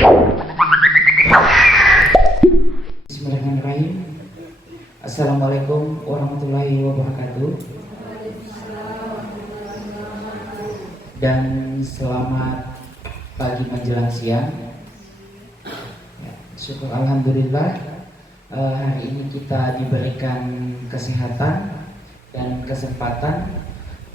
Bismillahirrahmanirrahim. Assalamualaikum warahmatullahi wabarakatuh. Dan selamat pagi menjelang siang. Syukur alhamdulillah, hari ini kita diberikan kesehatan dan kesempatan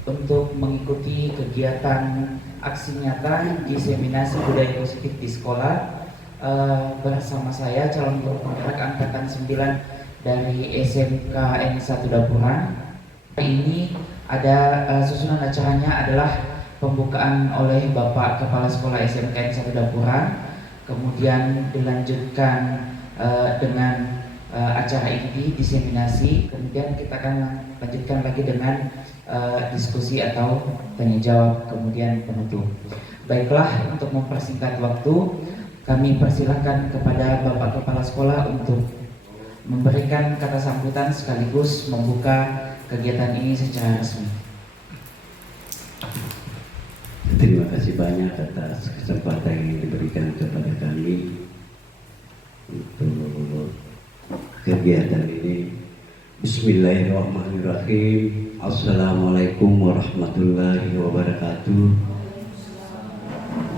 untuk mengikuti kegiatan aksi nyata diseminasi budaya positif di sekolah bersama saya calon guru penggerak angkatan 9 dari SMK N1 Dapuran. Hari ini ada susunan acaranya adalah pembukaan oleh Bapak Kepala Sekolah SMK N1 Dapuran, kemudian dilanjutkan dengan acara inti diseminasi, kemudian kita akan lanjutkan lagi dengan diskusi atau tanya jawab, kemudian penutup. Baiklah, untuk mempersingkat waktu, kami persilakan kepada Bapak Kepala Sekolah untuk memberikan kata sambutan sekaligus membuka kegiatan ini secara resmi. Terima kasih banyak atas kesempatan yang diberikan kepada kami untuk kegiatan ini. Bismillahirrahmanirrahim. Assalamualaikum warahmatullahi wabarakatuh.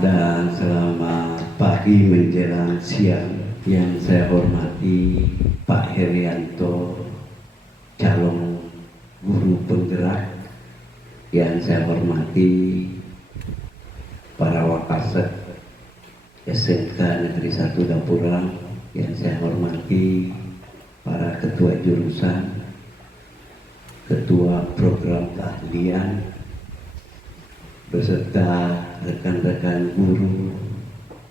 Dan selamat pagi menjelang siang. Yang saya hormati Pak Herianto, calon guru penggerak. Yang saya hormati para wakasek SMK Negeri 1 Dapuran. Yang saya hormati para ketua jurusan, ketua program keahlian, beserta rekan-rekan guru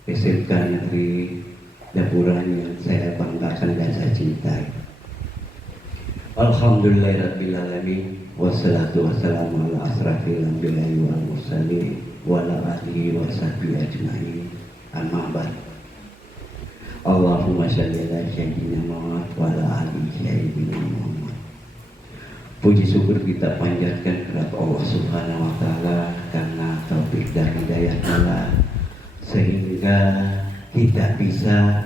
SMK Negeri Dapuran yang saya banggakan dan saya cintai. Alhamdulillahirrabbilalamin. Wassalatu wassalamu ala asrafil anbiya'i wal mursalin wa ala alihi wa sahbihi ajma'in. Amma ba'd. Allahumma shalli ala sayyidina Muhammad wa ala ali sayyidina Muhammad. Puji syukur kita panjatkan kepada Allah Subhanahu wa taala karena taufik dan hidayah Allah sehingga kita bisa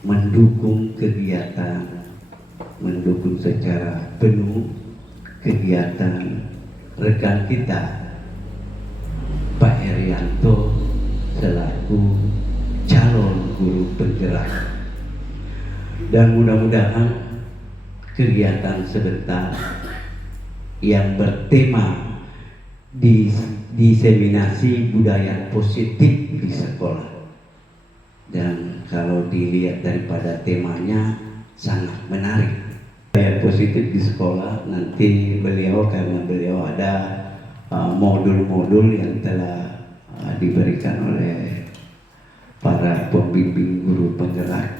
mendukung kegiatan, mendukung secara penuh kegiatan rekan kita Pak Herianto selaku calon guru penggerak. Dan mudah-mudahan kegiatan sebentar yang bertema diseminasi budaya positif di sekolah, dan kalau dilihat daripada temanya sangat menarik. Budaya positif di sekolah, nanti beliau, karena beliau ada modul-modul yang telah diberikan oleh para pembimbing guru penggerak.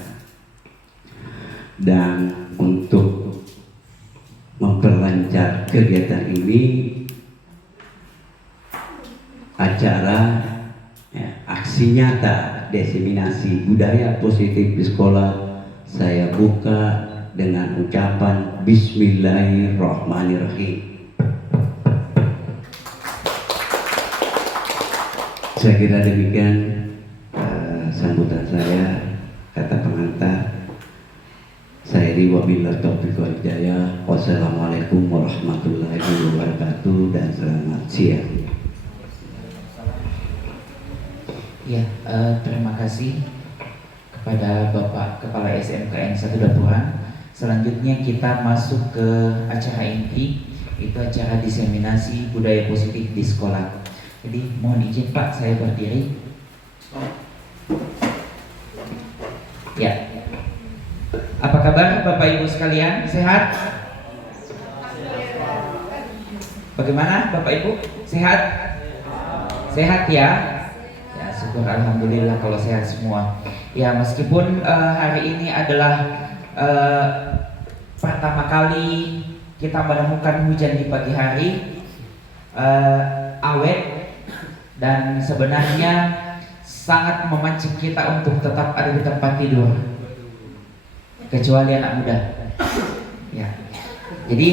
Dan untuk memperlancar kegiatan ini, acara aksi nyata diseminasi budaya positif di sekolah saya buka dengan ucapan Bismillahirrahmanirrahim. Saya kira demikian sambutan saya. Kata pengantar, saya wabillahi taufiq wal hidayah. Wassalamualaikum warahmatullahi wabarakatuh dan selamat siang. Ya, terima kasih kepada Bapak Kepala SMK N1 Dapuran. Selanjutnya kita masuk ke acara inti, itu acara diseminasi budaya positif di sekolah. Jadi mohon izin Pak, saya berdiri. Ya, apa kabar Bapak Ibu sekalian? Sehat? Bagaimana Bapak Ibu? Sehat? Sehat ya? Ya, syukur alhamdulillah kalau sehat semua. Ya, meskipun hari ini adalah pertama kali kita menemukan hujan di pagi hari, awet, dan sebenarnya sangat memancing kita untuk tetap ada di tempat tidur, kecuali anak muda. Ya, jadi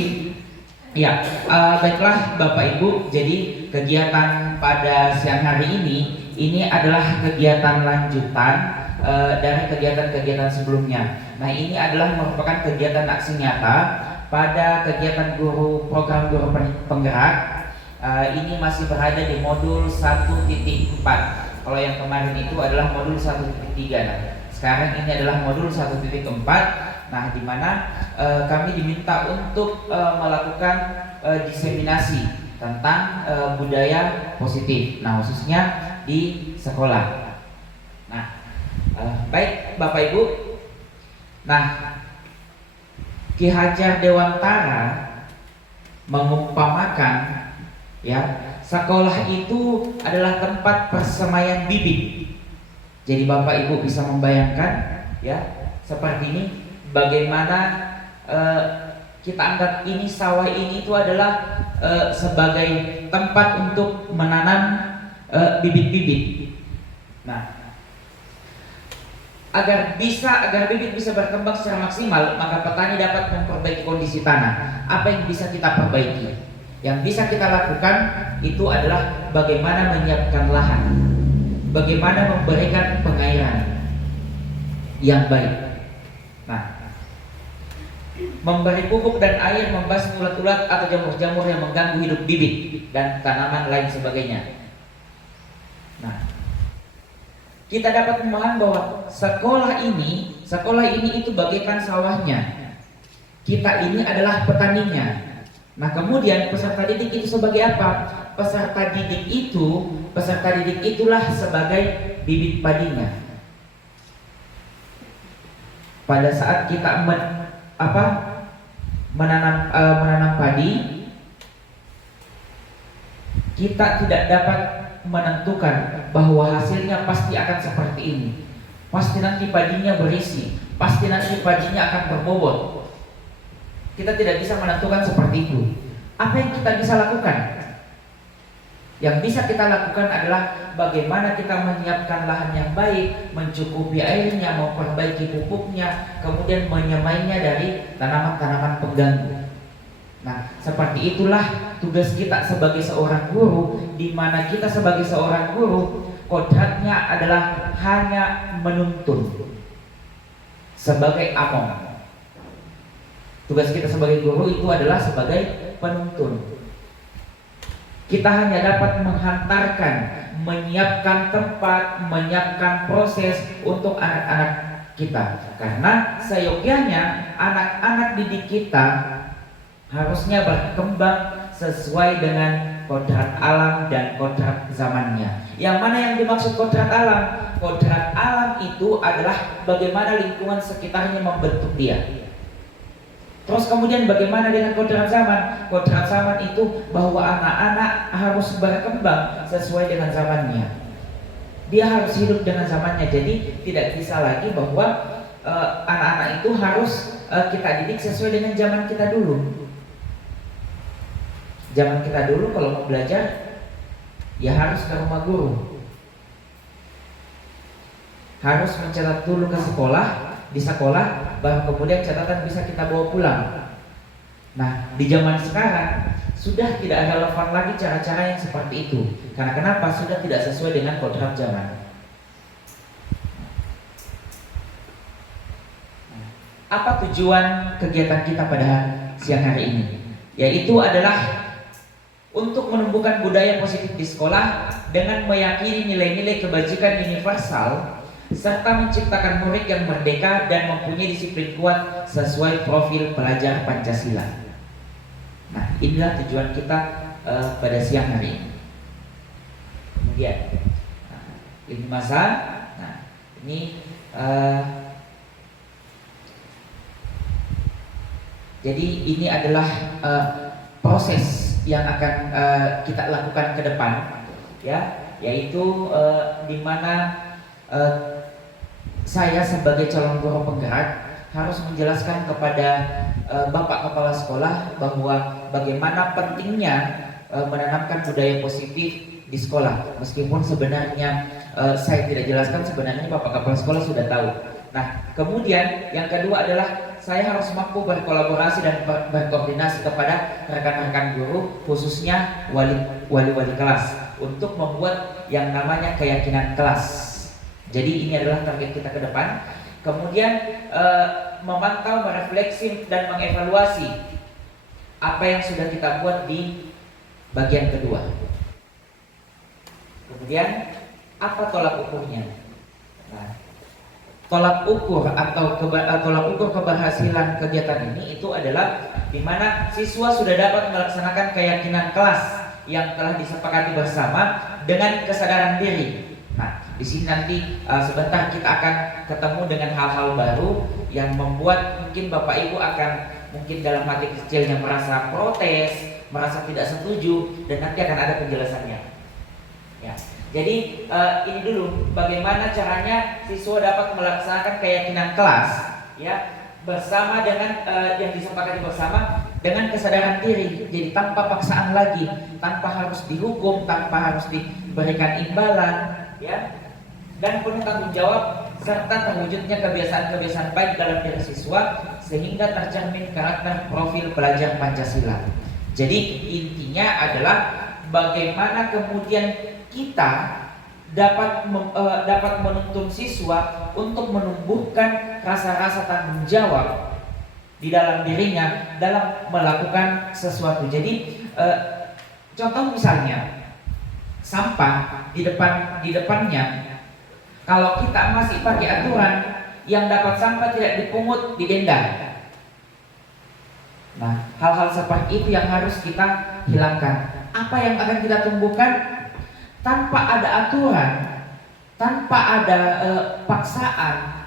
baiklah Bapak Ibu. Jadi kegiatan pada siang hari ini ini adalah kegiatan lanjutan dari kegiatan-kegiatan sebelumnya. Nah, ini adalah merupakan kegiatan aksi nyata pada kegiatan program guru penggerak. Ini masih berada di modul 1.4. Kalau yang kemarin itu adalah modul 1.3. Nah, sekarang ini adalah modul 1.4. Nah, di mana kami diminta untuk melakukan diseminasi tentang budaya positif. Nah, khususnya di sekolah. Nah, baik Bapak Ibu. Nah, Ki Hajar Dewantara mengumpamakan, ya, sekolah itu adalah tempat persemaian bibit. Jadi Bapak Ibu bisa membayangkan, ya, seperti ini, bagaimana kita anggap ini sawah ini itu adalah sebagai tempat untuk menanam bibit-bibit. Nah, agar bibit bisa berkembang secara maksimal, maka petani dapat memperbaiki kondisi tanah. Apa yang bisa kita perbaiki? Yang bisa kita lakukan itu adalah bagaimana menyiapkan lahan, bagaimana memberikan pengairan yang baik. Nah, memberi pupuk dan air, membasmi ulat-ulat atau jamur-jamur yang mengganggu hidup bibit dan tanaman lain sebagainya. Nah, kita dapat memahami bahwa sekolah ini itu bagaikan sawahnya. Kita ini adalah petaninya. Nah, kemudian peserta didik itu sebagai apa? Peserta didik itulah sebagai bibit padinya. Pada saat kita menanam padi, kita tidak dapat menentukan bahwa hasilnya pasti akan seperti ini, pasti nanti padinya berisi, pasti nanti padinya akan berbobot. Kita tidak bisa menentukan seperti itu. Apa yang kita bisa lakukan? Yang bisa kita lakukan adalah bagaimana kita menyiapkan lahan yang baik, mencukupi airnya, memperbaiki pupuknya, kemudian menyemainya dari tanaman-tanaman pengganggu. Nah, seperti itulah tugas kita sebagai seorang guru, di mana kita sebagai seorang guru kodratnya adalah hanya menuntun sebagai among. Tugas kita sebagai guru itu adalah sebagai penuntun. Kita hanya dapat menghantarkan, menyiapkan tempat, menyiapkan proses untuk anak-anak kita. Karena seyogyanya anak-anak didik kita harusnya berkembang sesuai dengan kodrat alam dan kodrat zamannya. Yang mana yang dimaksud kodrat alam? Kodrat alam itu adalah bagaimana lingkungan sekitarnya membentuk dia. Terus kemudian bagaimana dengan kodrat zaman? Kodrat zaman itu bahwa anak-anak harus berkembang sesuai dengan zamannya. Dia harus hidup dengan zamannya. Jadi tidak bisa lagi bahwa anak-anak itu harus kita didik sesuai dengan zaman kita dulu. Zaman kita dulu kalau mau belajar, ya harus ke rumah guru, harus mencatat dulu ke sekolah, di sekolah baru kemudian catatan bisa kita bawa pulang. Nah, di zaman sekarang sudah tidak relevan lagi cara-cara yang seperti itu. Karena kenapa? Sudah tidak sesuai dengan kodrat zaman. Apa tujuan kegiatan kita pada siang hari ini? Yaitu adalah untuk menumbuhkan budaya positif di sekolah dengan meyakini nilai-nilai kebajikan universal serta menciptakan murid yang merdeka dan mempunyai disiplin kuat sesuai profil pelajar Pancasila. Nah, inilah tujuan kita pada siang hari ini. Kemudian ini masa. Nah, ini jadi ini adalah proses yang akan kita lakukan ke depan, ya, yaitu di mana saya sebagai calon guru penggerak harus menjelaskan kepada Bapak Kepala Sekolah bahwa bagaimana pentingnya menanamkan budaya positif di sekolah. Meskipun sebenarnya saya tidak jelaskan, sebenarnya Bapak Kepala Sekolah sudah tahu. Nah, kemudian yang kedua adalah saya harus mampu berkolaborasi dan berkoordinasi kepada rekan-rekan guru, khususnya wali kelas, untuk membuat yang namanya keyakinan kelas. Jadi ini adalah target kita ke depan. Kemudian memantau, merefleksi dan mengevaluasi apa yang sudah kita buat di bagian kedua. Kemudian apa tolak ukurnya? Nah, tolak ukur atau tolak ukur keberhasilan kegiatan ini itu adalah di mana siswa sudah dapat melaksanakan keyakinan kelas yang telah disepakati bersama dengan kesadaran diri. Nah, di sini nanti sebentar kita akan ketemu dengan hal-hal baru yang membuat mungkin Bapak Ibu akan mungkin dalam hati kecilnya merasa protes, merasa tidak setuju, dan nanti akan ada penjelasannya. Ya. Jadi ini dulu bagaimana caranya siswa dapat melaksanakan keyakinan kelas, ya, bersama dengan yang disepakati bersama dengan kesadaran diri. Jadi tanpa paksaan lagi, tanpa harus dihukum, tanpa harus diberikan imbalan, ya, dan penuh tanggung jawab serta terwujudnya kebiasaan-kebiasaan baik dalam diri siswa sehingga tercermin karakter profil pelajar Pancasila. Jadi intinya adalah bagaimana kemudian kita dapat menuntun siswa untuk menumbuhkan rasa-rasa tanggung jawab di dalam dirinya dalam melakukan sesuatu. Jadi contoh misalnya sampah di depannya, kalau kita masih pakai aturan yang dapat sampah tidak dipungut didenda. Nah, hal-hal seperti itu yang harus kita hilangkan. Apa yang akan kita tumbuhkan? Tanpa ada aturan, tanpa ada paksaan,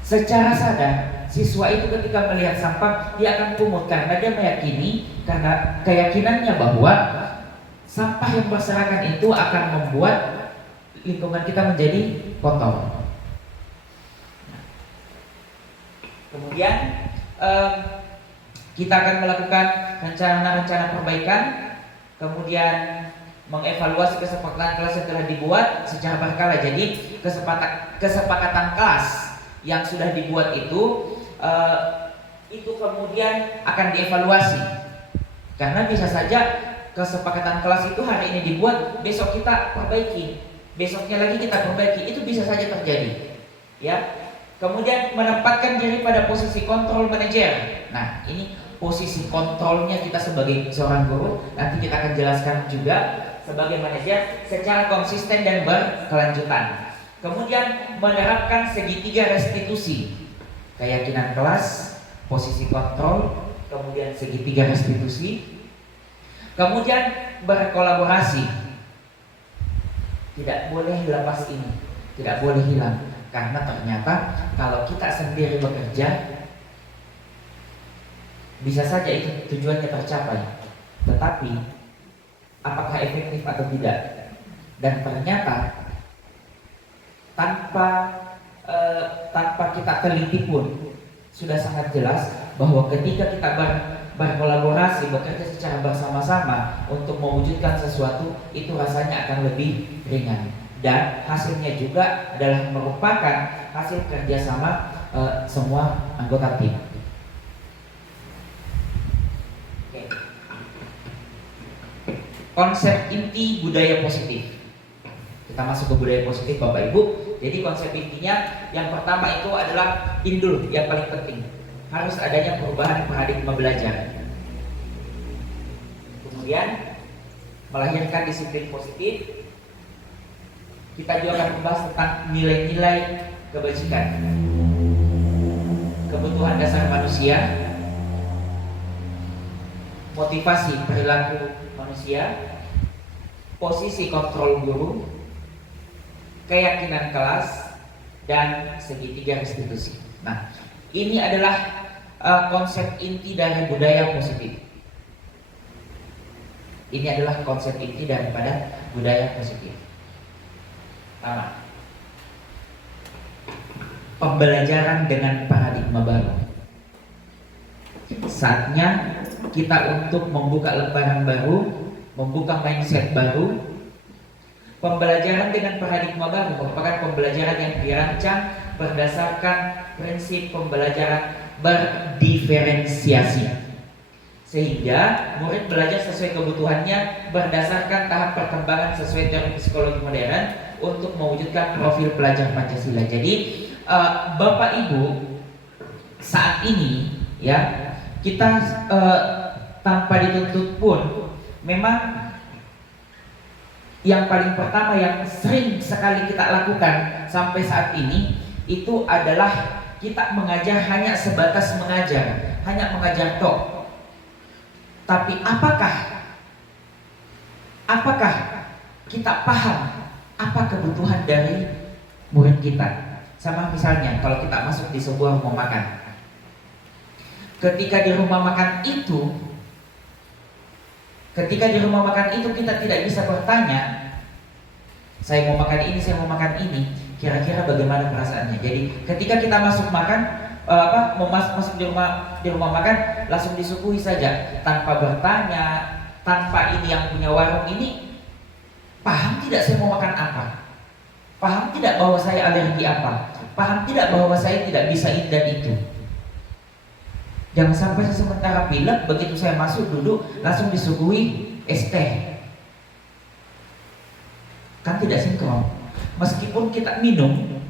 secara sadar siswa itu ketika melihat sampah dia akan pungut karena dia meyakini, karena keyakinannya bahwa sampah yang berserakan itu akan membuat lingkungan kita menjadi kotor. Kemudian kita akan melakukan rencana-rencana perbaikan, kemudian mengevaluasi kesepakatan kelas yang telah dibuat secara berkala. Jadi kesepakatan kelas yang sudah dibuat itu kemudian akan dievaluasi, karena bisa saja kesepakatan kelas itu hari ini dibuat, besok kita perbaiki, besoknya lagi kita perbaiki, itu bisa saja terjadi, ya. Kemudian menempatkan diri pada posisi kontrol manajer. Nah, ini posisi kontrolnya kita sebagai seorang guru, nanti kita akan jelaskan juga sebagai manajer secara konsisten dan berkelanjutan. Kemudian menerapkan segitiga restitusi, keyakinan kelas, posisi kontrol, kemudian segitiga restitusi. Kemudian berkolaborasi, tidak boleh lepas ini, tidak boleh hilang, karena ternyata kalau kita sendiri bekerja bisa saja itu tujuannya tercapai, tetapi apakah efektif atau tidak? Dan ternyata tanpa kita teliti pun sudah sangat jelas bahwa ketika kita berkolaborasi, bekerja secara bersama-sama untuk mewujudkan sesuatu, itu rasanya akan lebih ringan dan hasilnya juga adalah merupakan hasil kerjasama semua anggota tim. Konsep inti budaya positif. Kita masuk ke budaya positif Bapak Ibu. Jadi konsep intinya yang pertama itu adalah indul, yang paling penting. Harus adanya perubahan paradigma belajar. Kemudian melahirkan disiplin positif. Kita juga akan membahas tentang nilai-nilai kebajikan, kebutuhan dasar manusia, motivasi perilaku manusia, posisi kontrol guru, keyakinan kelas, dan segitiga restitusi. Nah, ini adalah konsep inti dari budaya positif. Ini adalah konsep inti daripada budaya positif. Pertama, pembelajaran dengan paradigma baru. Saatnya kita untuk membuka lembaran baru, membuka mindset baru. Pembelajaran dengan paradigma baru merupakan pembelajaran yang dirancang berdasarkan prinsip pembelajaran berdiferensiasi, sehingga murid belajar sesuai kebutuhannya berdasarkan tahap perkembangan sesuai teori psikologi modern untuk mewujudkan profil pelajar Pancasila. Jadi Bapak Ibu, saat ini ya kita tanpa dituntut pun memang yang paling pertama yang sering sekali kita lakukan sampai saat ini itu adalah kita mengajar hanya sebatas mengajar, hanya mengajar tok. Tapi apakah kita paham apa kebutuhan dari murid kita? Sama misalnya kalau kita masuk di sebuah rumah makan. Ketika di rumah makan itu kita tidak bisa bertanya, saya mau makan ini, saya mau makan ini, kira-kira bagaimana perasaannya. Jadi ketika kita masuk makan, mau masuk di rumah makan, langsung disuguhi saja tanpa bertanya, tanpa ini yang punya warung ini paham tidak saya mau makan apa, paham tidak bahwa saya alergi apa, paham tidak bahwa saya tidak bisa ini dan itu. Jangan sampai sementara pilek, begitu saya masuk duduk langsung disuguhi es teh, kan tidak sinkron. Meskipun kita minum,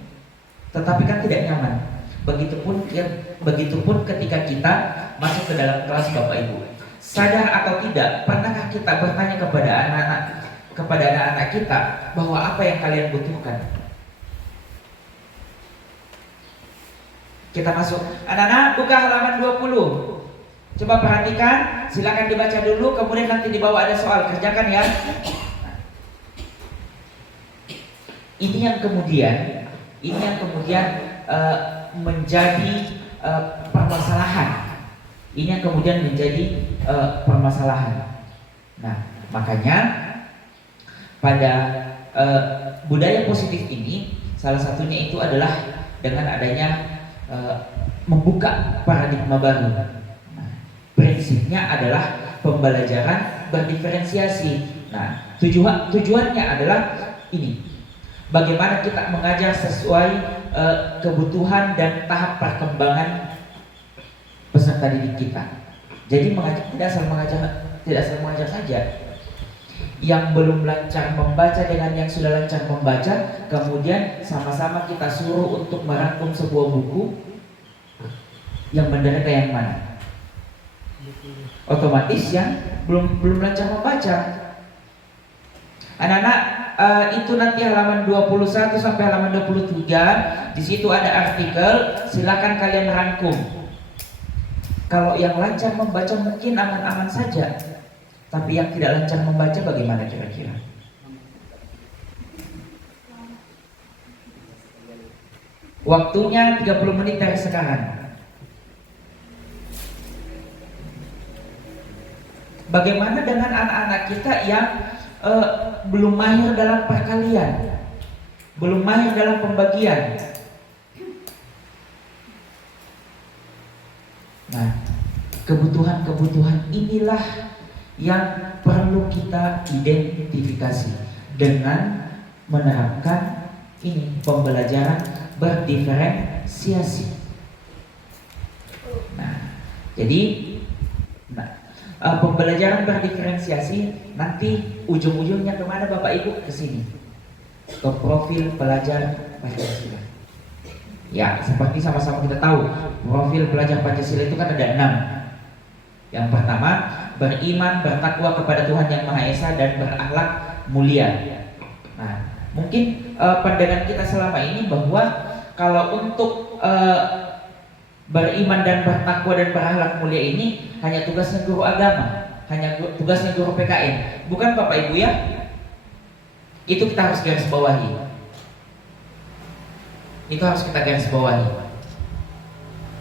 tetapi kan tidak nyaman. Begitupun ketika kita masuk ke dalam kelas Bapak Ibu. Sadar atau tidak, pernahkah kita bertanya kepada anak-anak kita bahwa apa yang kalian butuhkan? Kita masuk, anak-anak buka halaman 20. Coba perhatikan, silakan dibaca dulu, kemudian nanti di bawah ada soal, kerjakan ya. Ini yang kemudian menjadi permasalahan. Ini yang kemudian menjadi permasalahan. Nah, makanya pada budaya positif ini salah satunya itu adalah dengan adanya membuka paradigma baru. Nah, prinsipnya adalah pembelajaran berdiferensiasi. Nah, tujuannya adalah ini. Bagaimana kita mengajar sesuai kebutuhan dan tahap perkembangan peserta didik kita. Jadi mengajar tidak asal mengajar saja. Yang belum lancar membaca dengan yang sudah lancar membaca, kemudian sama-sama kita suruh untuk merangkum sebuah buku, yang menderita yang mana? Otomatis yang belum lancar membaca. Anak-anak, itu nanti halaman 21 sampai halaman 23. Di situ ada artikel, silakan kalian rangkum. Kalau yang lancar membaca mungkin aman-aman saja, tapi yang tidak lancar membaca bagaimana kira-kira? Waktunya 30 menit dari sekarang. Bagaimana dengan anak-anak kita yang belum mahir dalam perkalian, belum mahir dalam pembagian? Nah, kebutuhan-kebutuhan inilah yang perlu kita identifikasi dengan menerapkan ini pembelajaran berdiferensiasi. Nah, jadi pembelajaran berdiferensiasi nanti ujung-ujungnya kemana Bapak Ibu? Ke sini, ke profil pelajar Pancasila. Ya, seperti sama-sama kita tahu, profil pelajar Pancasila itu kan ada 6. Yang pertama, beriman, bertakwa kepada Tuhan Yang Maha Esa dan berakhlak mulia. Nah, mungkin pandangan kita selama ini bahwa kalau untuk beriman dan bertakwa dan berakhlak mulia ini hanya tugasnya guru agama, hanya tugasnya guru PKN. Bukan Bapak Ibu ya? Itu kita harus garis bawahi. Itu harus kita garis bawahi.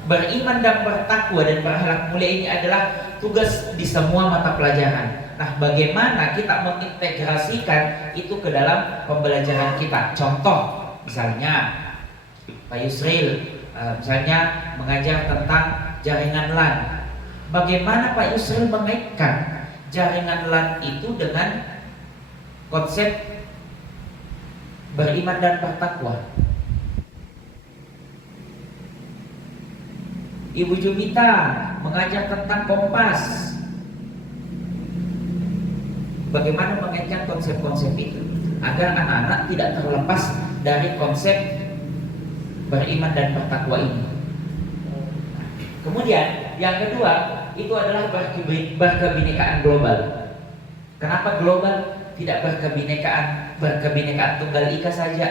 Beriman dan bertakwa dan berakhlak mulia ini adalah tugas di semua mata pelajaran. Nah, bagaimana kita mengintegrasikan itu ke dalam pembelajaran kita? Contoh, misalnya Pak Yusril misalnya mengajar tentang jaringan LAN. Bagaimana Pak Yusril mengaitkan jaringan LAN itu dengan konsep beriman dan bertakwa? Ibu Jumita mengajar tentang kompas. bagaimana mengaitkan konsep-konsep itu agar anak-anak tidak terlepas dari konsep beriman dan bertakwa ini. Kemudian yang kedua itu adalah berkebinekaan global. Kenapa global? Tidak berkebinekaan tunggal ika saja.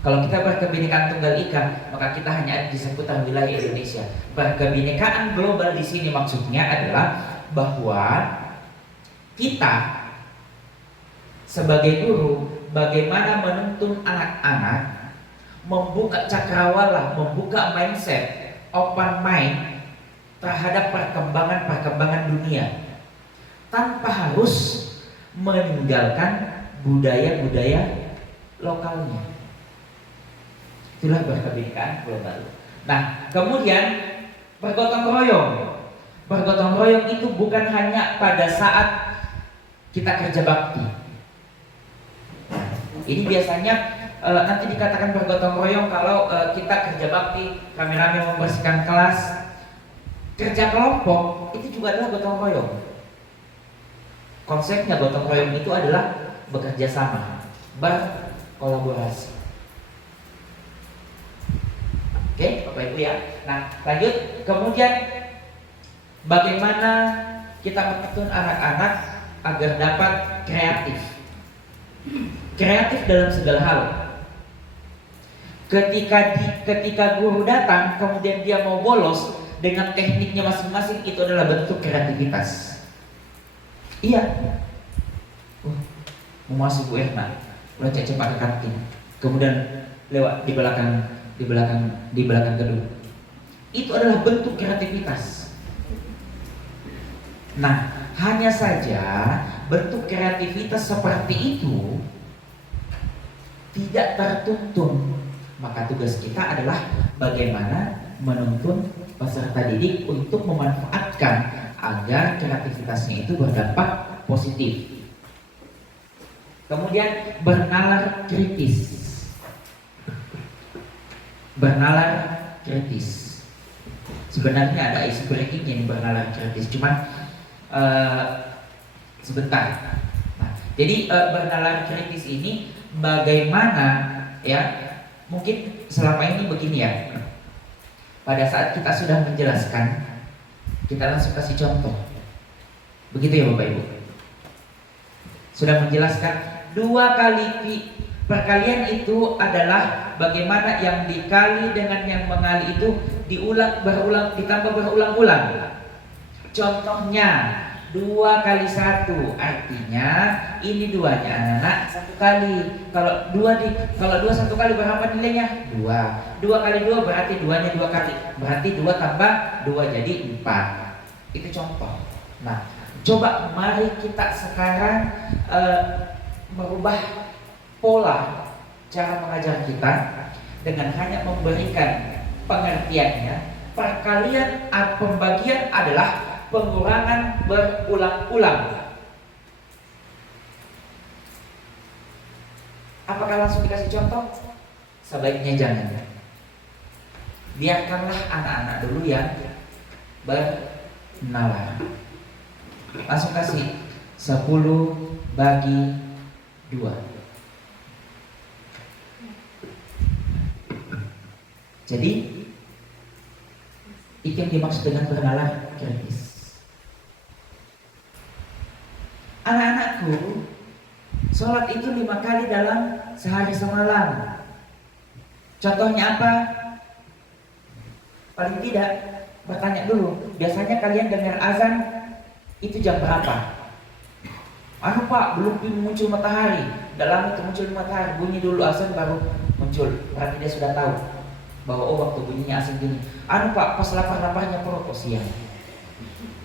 Kalau kita berkebinekaan tunggal ika, maka kita hanya ada di seputar wilayah Indonesia. Berkebinekaan global di sini maksudnya adalah bahwa kita sebagai guru bagaimana menuntun anak-anak membuka cakrawala, membuka mindset, open mind terhadap perkembangan dunia tanpa harus meninggalkan budaya-budaya lokalnya. Itulah berkebinekaan global. Nah, kemudian bergotong royong. Bergotong royong itu bukan hanya pada saat kita kerja bakti. Ini biasanya nanti dikatakan bergotong royong kalau kita kerja bakti, rame-rame membersihkan kelas. Kerja kelompok itu juga adalah gotong royong. Konsepnya gotong royong itu adalah bekerja sama, berkolaborasi. Oke, Bapak Ibu ya. Nah, lanjut. Kemudian bagaimana kita menuntun anak-anak agar dapat kreatif. Kreatif dalam segala hal. Ketika guru datang, kemudian dia mau bolos dengan tekniknya masing-masing, itu adalah bentuk kreativitas. Iya. Mau masuk Bu Erna, udah cepat ke kantin. Kemudian lewat di belakang gedung. Itu adalah bentuk kreativitas. Nah, hanya saja bentuk kreativitas seperti itu tidak tertuntun. Maka tugas kita adalah bagaimana menuntun peserta didik untuk memanfaatkan agar kreativitasnya itu berdampak positif. Kemudian bernalar kritis. Bernalar kritis. Sebenarnya ada isi breaking yang bernalar kritis, cuman sebentar. Nah, jadi bernalar kritis ini bagaimana ya? Mungkin selama ini begini ya. Pada saat kita sudah menjelaskan, kita langsung kasih contoh. Begitu ya Bapak Ibu. Sudah menjelaskan 2 kali perkalian itu adalah bagaimana yang dikali dengan yang mengali itu berulang ditambah berulang-ulang. Contohnya 2 kali 1 artinya ini 2-nya anak-anak 1 kali. Kalau 2 1 kali berapa nilainya? 2. 2 kali 2 berarti 2-nya 2 kali. Berarti 2 tambah 2 jadi 4. Itu contoh. Nah, coba mari kita sekarang merubah pola cara mengajar kita dengan hanya memberikan pengertiannya. Perkalian pembagian adalah pengurangan berulang-ulang. Apakah langsung dikasih contoh? Sebaiknya jangan. Biarkanlah anak-anak dulu yang bernalar. Langsung kasih 10 bagi 2. Jadi itu yang dimaksud dengan bernalar kritis. Anak-anakku, sholat itu 5 kali dalam sehari semalam. Contohnya apa? Paling tidak bertanya dulu, biasanya kalian dengar azan itu jam berapa? Anu Pak, belum muncul matahari. Tidak lama itu muncul matahari, bunyi dulu azan baru muncul. Berarti dia sudah tahu bahwa waktu bunyinya azan gini. Anu Pak, pas lapar-laparnya perut siang.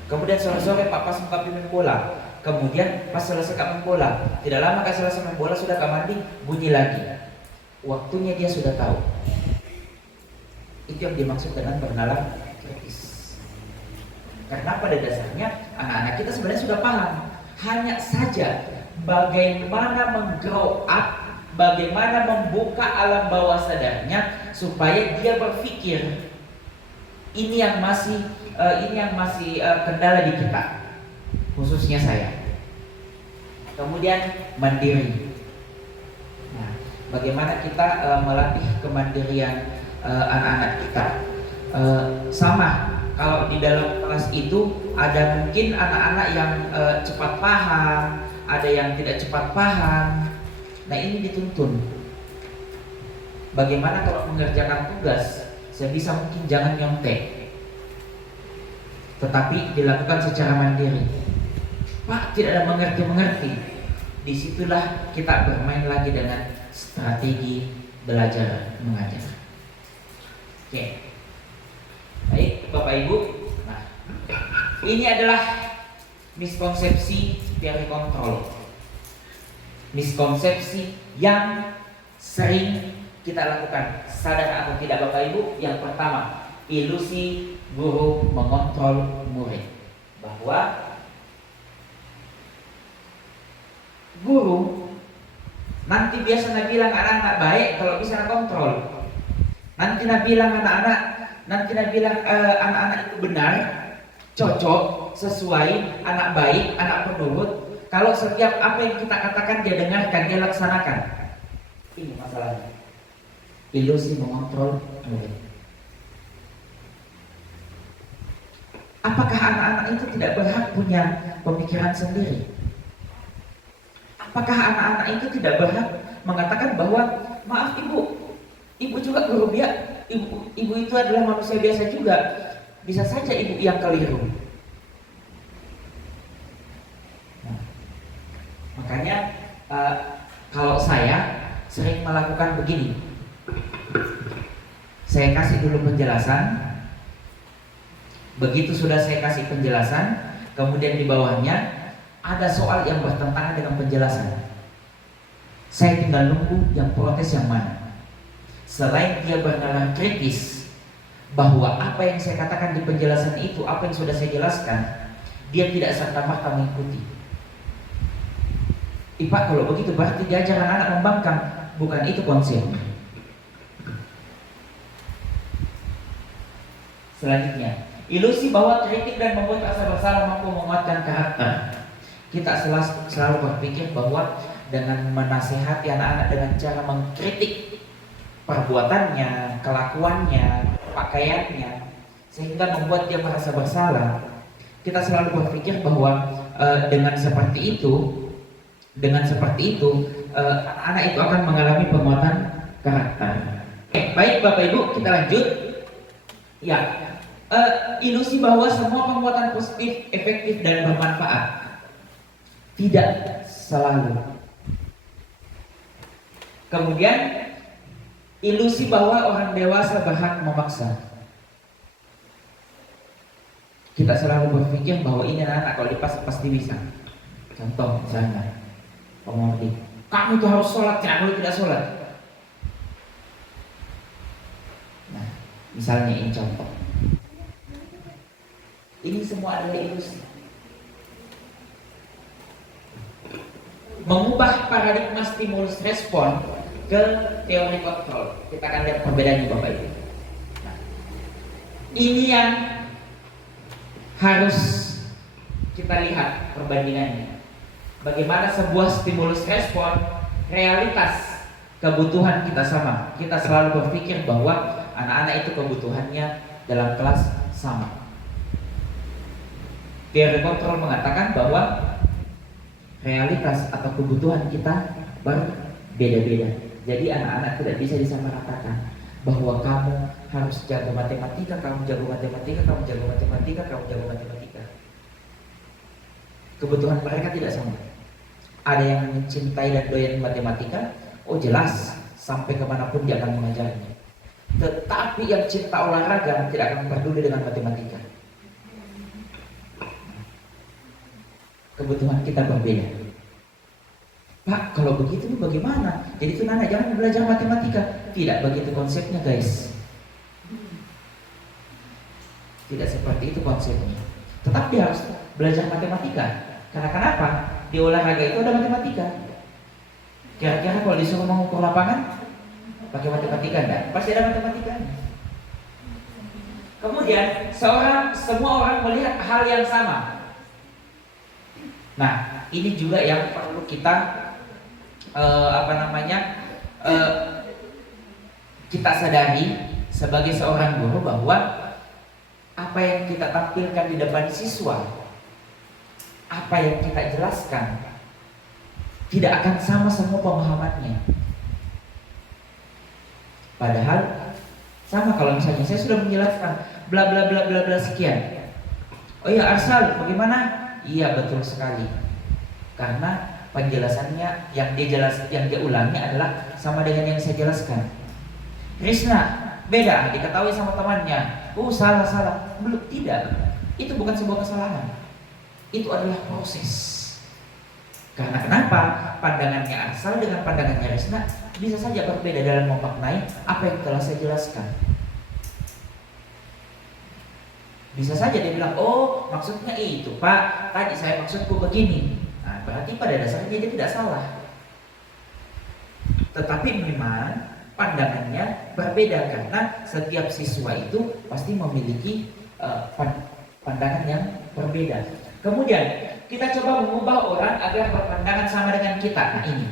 Kemudian sore-sore Pak pas muka main bola. Kemudian pas selesai main bola, tidak lama kan selesai main bola sudah mandi, bunyi lagi. Waktunya dia sudah tahu. Itu yang dimaksud dengan bernalar kritis. Karena pada dasarnya anak-anak kita sebenarnya sudah paham. Hanya saja bagaimana menggrow up, bagaimana membuka alam bawah sadarnya supaya dia berpikir. Ini yang masih kendala di kita, khususnya saya. kemudian mandiri. Nah, bagaimana kita melatih kemandirian anak-anak kita? Sama, kalau di dalam kelas itu ada mungkin anak-anak yang cepat paham, ada yang tidak cepat paham. Nah, ini dituntun. Bagaimana kalau mengerjakan tugas, sebisa mungkin jangan nyontek, tetapi dilakukan secara mandiri. Pak, tidak ada mengerti-mengerti. Disitulah kita bermain lagi dengan strategi belajar mengajar. Oke. Baik, Bapak Ibu. Nah, ini adalah miskonsepsi teori kontrol. Miskonsepsi yang sering kita lakukan, sadar atau tidak Bapak Ibu. Yang pertama, ilusi guru mengontrol murid. Bahwa guru nanti biasa bilang anak-anak baik kalau bisa kontrol. Nanti bilang anak-anak, anak-anak itu benar, cocok, sesuai, anak baik, anak penurut. Kalau setiap apa yang kita katakan dia dengarkan, dia laksanakan. Ini masalahnya. Ilusi mengontrol murid. Apakah anak-anak itu tidak berhak punya pemikiran sendiri? Apakah anak-anak itu tidak berhak mengatakan bahwa maaf ibu juga guru biasa, ibu itu adalah manusia biasa juga. Bisa saja ibu yang keliru. Nah, makanya kalau saya sering melakukan begini. Saya kasih dulu penjelasan. Begitu sudah saya kasih penjelasan, kemudian di bawahnya ada soal yang bertentangan dengan penjelasan. Saya tinggal nunggu yang protes yang mana. Selain dia bernalar kritis bahwa apa yang saya katakan di penjelasan itu, apa yang sudah saya jelaskan, dia tidak serta-merta mengikuti. Pak, kalau begitu berarti diajar anak-anak membangkang. Bukan itu konsepnya. Selanjutnya, ilusi bahwa kritik dan membuat rasa bersalah mampu menguatkan karakter. Kita selalu berpikir bahwa dengan menasehati anak-anak dengan cara mengkritik perbuatannya, kelakuannya, pakaiannya, sehingga membuat dia merasa bersalah, kita selalu berpikir bahwa dengan seperti itu anak-anak itu akan mengalami penguatan karakter. Baik Bapak Ibu, kita lanjut. Ya, ilusi bahwa semua penguatan positif, efektif dan bermanfaat. Tidak selalu. Kemudian ilusi bahwa orang dewasa berhak memaksa. Kita selalu berpikir bahwa ini anak kalau dipaksa pasti bisa. Contoh misalnya, pemordi, kamu itu harus sholat, jangan boleh tidak sholat. Nah, misalnya ini contoh. Ini semua adalah ilusi. Mengubah paradigma stimulus respon ke teori kontrol. Kita akan lihat perbedaannya Bapak Ibu. Nah, ini yang harus kita lihat perbandingannya. Bagaimana sebuah stimulus respon, realitas kebutuhan kita sama. Kita selalu berpikir bahwa anak-anak itu kebutuhannya dalam kelas sama. Teori kontrol mengatakan bahwa realitas atau kebutuhan kita berbeda-beda. Jadi anak-anak tidak bisa disamaratakan bahwa kamu harus jago matematika, kamu jago matematika, kamu jago matematika, kamu jago matematika. Kebutuhan mereka tidak sama. Ada yang mencintai dan doyan matematika, oh jelas sampai kemanapun dia akan mengajarnya. Tetapi yang cinta olahraga tidak akan peduli dengan matematika. Kebutuhan kita berbeda. Pak, kalau begitu bagaimana? Jadi itu anak jangan belajar matematika. Tidak begitu konsepnya guys. Tidak seperti itu konsepnya. Tetap dia harus belajar matematika. Karena kenapa? Di olahraga itu ada matematika. Kira-kira kalau disuruh mengukur lapangan pakai matematika enggak? Pasti ada matematikanya. Kemudian semua orang melihat hal yang sama. Nah, ini juga yang perlu kita kita sadari sebagai seorang guru, bahwa apa yang kita tampilkan di depan siswa, apa yang kita jelaskan, tidak akan sama semua pemahamannya. Padahal sama kalau misalnya saya sudah menjelaskan bla bla bla bla bla sekian. Oh ya Arsal, bagaimana? Iya betul sekali. Karena penjelasannya yang dia ulangi adalah sama dengan yang saya jelaskan. Krishna beda, diketahui sama temannya. Salah. Belum, tidak. Itu bukan sebuah kesalahan. Itu adalah proses. Karena kenapa? Pandangannya Arsal dengan pandangannya Krishna bisa saja berbeda dalam memaknai apa yang telah saya jelaskan. Bisa saja dia bilang, oh maksudnya itu Pak, tadi saya maksudku begini. Nah, berarti pada dasarnya dia tidak salah. Tetapi memang pandangannya berbeda, karena setiap siswa itu pasti memiliki pandangan yang berbeda. Kemudian kita coba mengubah orang agar berpandangan sama dengan kita. Nah ini,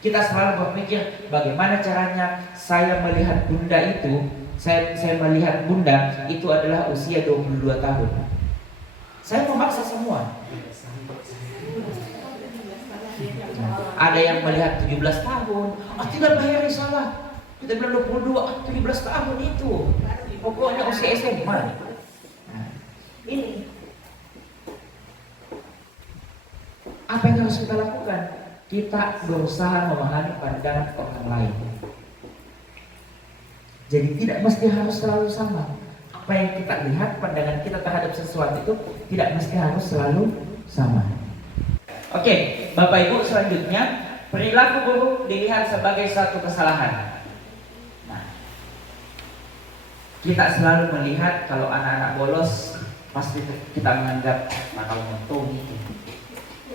kita selalu berpikir bagaimana caranya saya melihat bunda itu. Saya melihat bunda itu adalah usia 22 tahun. Saya memaksa semua. Ada yang melihat 17 tahun. Tidak Pak salah. Kita bilang 22, 17 tahun itu. Pokoknya usia SMA. Nah, ini apa yang harus kita lakukan? Kita berusaha memahami pandangan orang lain. Jadi tidak mesti harus selalu sama. Apa yang kita lihat, pandangan kita terhadap sesuatu itu tidak mesti harus selalu sama. Oke, Bapak Ibu, selanjutnya perilaku guru dilihat sebagai satu kesalahan. Nah, kita selalu melihat kalau anak-anak bolos, pasti kita menganggap nakal mentung itu.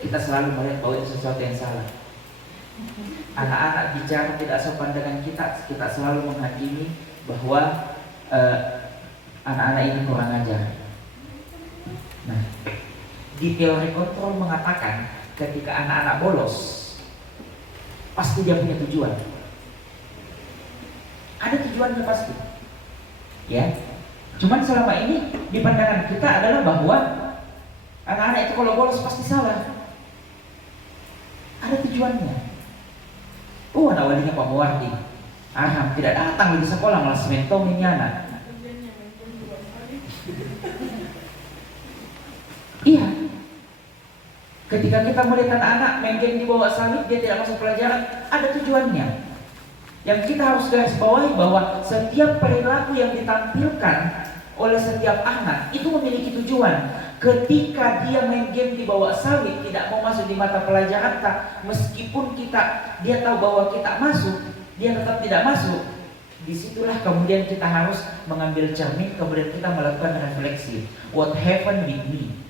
Kita selalu melihat bahwa itu sesuatu yang salah. Anak-anak bicara tidak sopan dengan kita selalu menghakimi bahwa anak-anak ini kurang ajar. Nah, di teori kontrol mengatakan ketika anak-anak bolos, pasti dia punya tujuan. Ada tujuannya pasti. Ya. Cuman selama ini di pandangan kita adalah bahwa anak-anak itu kalau bolos pasti salah. Ada tujuannya. Anak walinya Pak Muwardi tidak datang di sekolah, malah sementong ini anak. Iya. Ketika kita melihat anak-anak main game di bawah salib, dia tidak masuk pelajaran, ada tujuannya. Yang kita harus garis bawahi bahwa setiap perilaku yang ditampilkan oleh setiap anak itu memiliki tujuan. Ketika dia main game di bawah salib, tidak mau masuk di mata pelajaran, meskipun dia tahu bahwa kita masuk, dia tetap tidak masuk. Disitulah kemudian kita harus mengambil cermin, kemudian kita melakukan refleksi. What happened with me?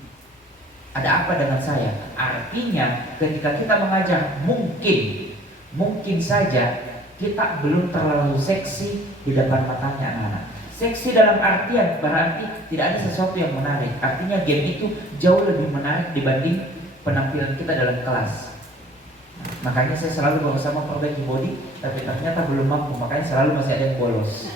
Ada apa dengan saya? Artinya ketika kita mengajar, mungkin saja kita belum terlalu seksi di depan matanya anak-anak. Seksi dalam artian berarti tidak ada sesuatu yang menarik. Artinya game itu jauh lebih menarik dibanding penampilan kita dalam kelas. Makanya saya selalu berusaha memperbaiki body, tapi ternyata belum mampu. Makanya selalu masih ada yang bolos.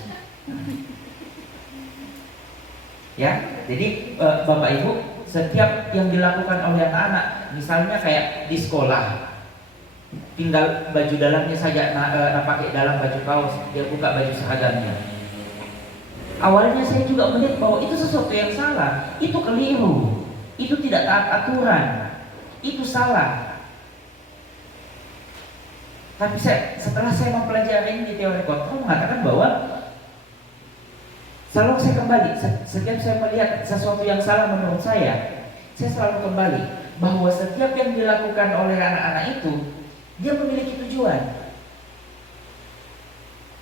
Ya, jadi Bapak Ibu, setiap yang dilakukan oleh anak-anak, misalnya kayak di sekolah, tinggal baju dalamnya saja, pakai dalam baju kaos, dia buka baju seragamnya. Awalnya saya juga melihat bahwa itu sesuatu yang salah, itu keliru, itu tidak taat aturan, itu salah. Tapi setelah saya mempelajari ini di teori kontrol mengatakan bahwa selalu saya kembali, setiap saya melihat sesuatu yang salah menurut saya selalu kembali bahwa setiap yang dilakukan oleh anak-anak itu dia memiliki tujuan.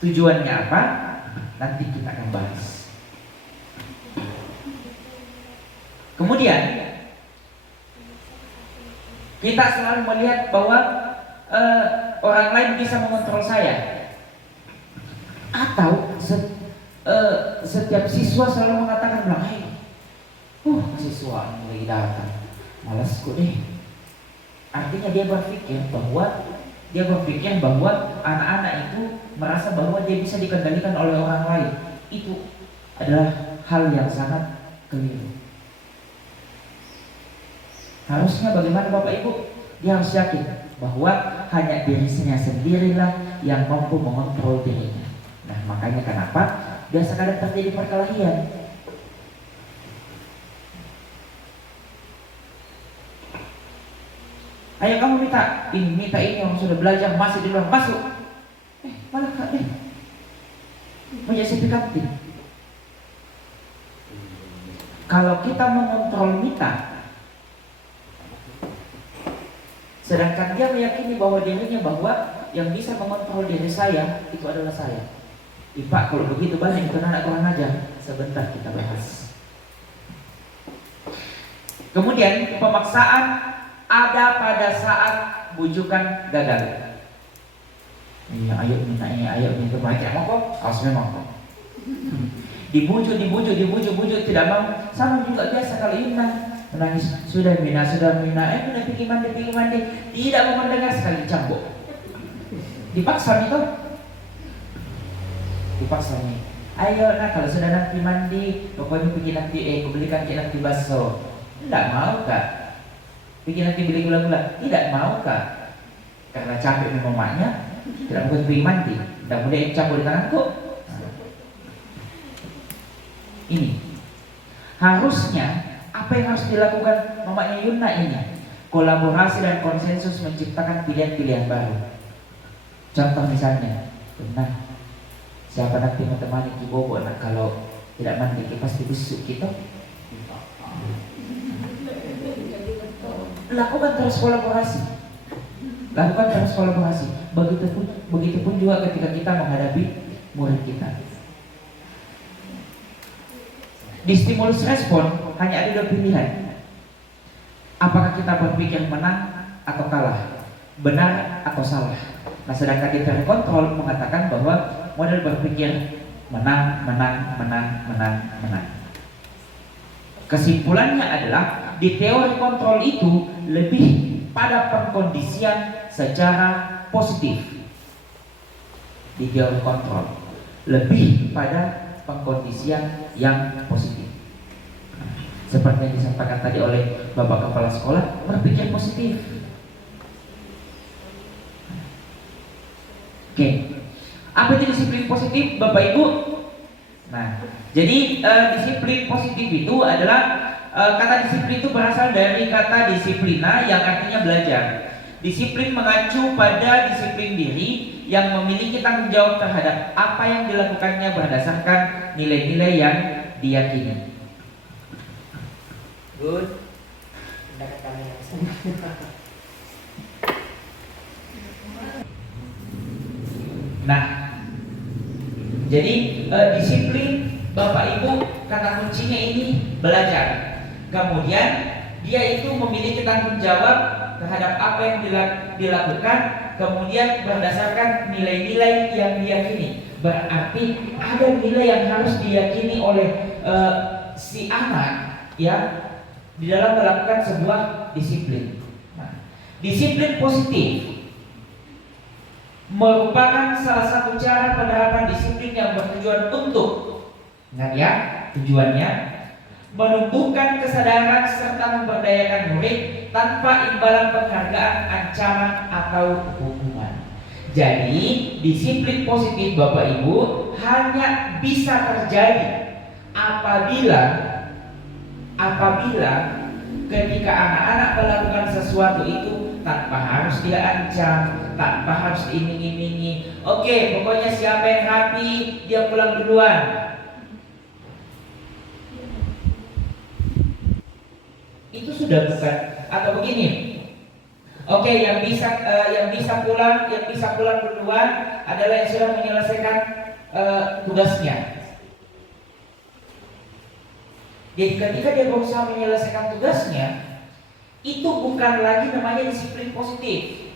Tujuannya apa? Nanti kita akan bahas. Kemudian kita selalu melihat bahwa orang lain bisa mengontrol saya, atau setiap siswa selalu mengatakan, hey, siswa mulai datang, malasku deh, Artinya dia berpikir bahwa anak-anak itu merasa bahwa dia bisa dikendalikan oleh orang lain. Itu adalah hal yang sangat keliru. Harusnya bagaimana Bapak Ibu? Dia harus yakin bahwa hanya dirinya sendirilah yang mampu mengontrol dirinya. Nah, makanya kenapa biasa kadang terjadi perkelahian. Ayo kamu minta ini, orang sudah belajar masih di luar masuk. Malah kak menjadi kantin. Kalau kita mengontrol Mita, sedangkan dia meyakini bahwa dirinya bahwa yang bisa mengontrol diri saya itu adalah saya. Pak, kalau begitu banyak bukan anak kurang ajar. Sebentar kita bahas. Kemudian pemaksaan ada pada saat bujukan gagal. Iya, ayo minta ini, ayo minta baik mau kok, harus memang kok. Dibujuk tidak mau. Sama juga biasa kalau Ina menangis, sudah Mina, Mina pergi mandi, tidak mau mendengar sekali cambuk. Dipaksa itu. Dipaksa nih. Ayo kalau sudah nanti mandi, pokoknya pergi nanti belikan nanti bakso. Tidak mau kak. Pergi nanti beli gula-gula. Tidak mau kak. Karena capek memang maknya. Tidak mau pergi mandi. Tidak boleh campur di tanganku. Ini harusnya apa yang harus dilakukan mamanya Yuna ini? Kolaborasi dan konsensus menciptakan pilihan-pilihan baru. Contoh misalnya, benar. Siapa nanti mau temani Kibobo nak kalau tidak mandi pasti busuk kita. Lakukan terus kolaborasi. Begitupun juga ketika kita menghadapi murid kita. Di stimulus respon hanya ada dua pilihan. Apakah kita berpikir menang atau kalah, benar atau salah. Nah, sedangkan di teori kontrol mengatakan bahwa model berpikir menang. Kesimpulannya adalah di teori kontrol itu lebih pada pengkondisian secara positif. Di teori kontrol lebih pada pengkondisian yang positif. Seperti yang disampaikan tadi oleh Bapak Kepala Sekolah, berpikir positif. Oke. Apa itu disiplin positif, Bapak Ibu? Nah, jadi disiplin positif itu adalah kata disiplin itu berasal dari kata disiplina yang artinya belajar. Disiplin mengacu pada disiplin diri yang memiliki tanggung jawab terhadap apa yang dilakukannya berdasarkan nilai-nilai yang diyakini. Good. Nah, jadi disiplin Bapak Ibu kata kuncinya ini belajar. Kemudian dia itu memiliki tanggung jawab terhadap apa yang dilakukan, kemudian berdasarkan nilai-nilai yang diyakini. Berarti ada nilai yang harus diyakini oleh si anak ya di dalam melakukan sebuah disiplin. Nah, disiplin positif merupakan salah satu cara penerapan disiplin yang bertujuan untuk, ingat ya, tujuannya menumbuhkan kesadaran serta memberdayakan murid tanpa imbalan penghargaan, ancaman atau hukuman. Jadi disiplin positif Bapak Ibu hanya bisa terjadi apabila ketika anak-anak melakukan sesuatu itu tanpa harus dia ancam, tanpa harus diiming-imingi. Oke, pokoknya siapa yang rapi dia pulang duluan. Itu sudah bukan, atau begini. Oke, yang bisa pulang duluan adalah yang sudah menyelesaikan tugasnya. Jadi ketika dia berusaha menyelesaikan tugasnya, itu bukan lagi namanya disiplin positif.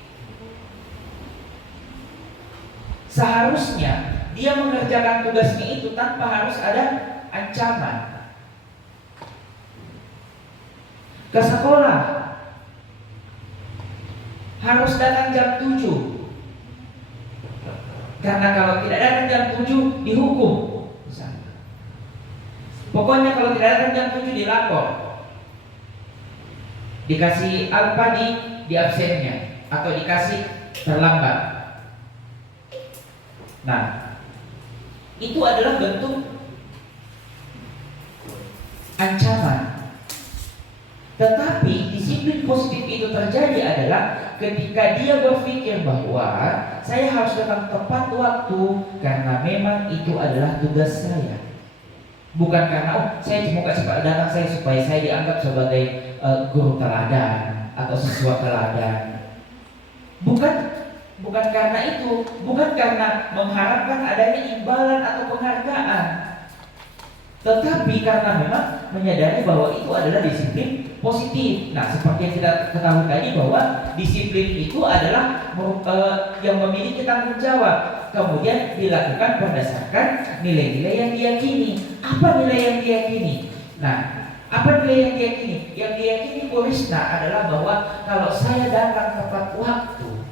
Seharusnya dia mengerjakan tugasnya itu tanpa harus ada ancaman. Ke sekolah, harus datang jam 7. Karena kalau tidak datang jam 7 dihukum. Misalnya. Pokoknya kalau tidak datang jam 7 dilapor. Dikasih apa di absennya atau dikasih terlambat. Nah, itu adalah bentuk ancaman. Tetapi disiplin positif itu terjadi adalah ketika dia berpikir bahwa saya harus datang tepat waktu karena memang itu adalah tugas saya. Bukan karena saya cuma kasih datang saya supaya saya dianggap sebagai guru teladan atau siswa teladan. Bukan karena itu, bukan karena mengharapkan adanya imbalan atau penghargaan. Tetapi karena memang menyadari bahwa itu adalah disiplin positif. Nah, seperti yang kita ketahui tadi bahwa disiplin itu adalah yang memiliki tanggung jawab, kemudian dilakukan berdasarkan nilai-nilai yang diyakini. Apa nilai yang diyakini? Nah, apa nilai yang diyakini? Yang diyakini Bu Risna adalah bahwa kalau saya datang tepat waktu,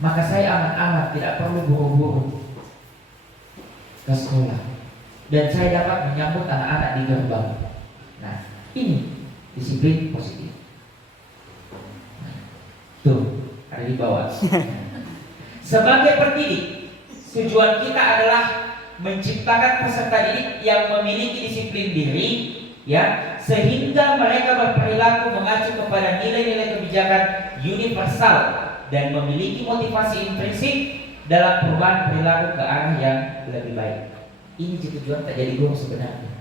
maka saya aman-aman, tidak perlu buru-buru ke sekolah. Dan saya dapat menyambut anak-anak di gerbang. Nah, ini disiplin positif. Tuh, ada di bawah. Sebagai pendidik, tujuan kita adalah menciptakan peserta didik yang memiliki disiplin diri, ya, sehingga mereka berperilaku mengacu kepada nilai-nilai kebijakan universal dan memiliki motivasi intrinsik dalam perubahan perilaku ke arah yang lebih baik. Ini tujuan tak jadi guru sebenarnya.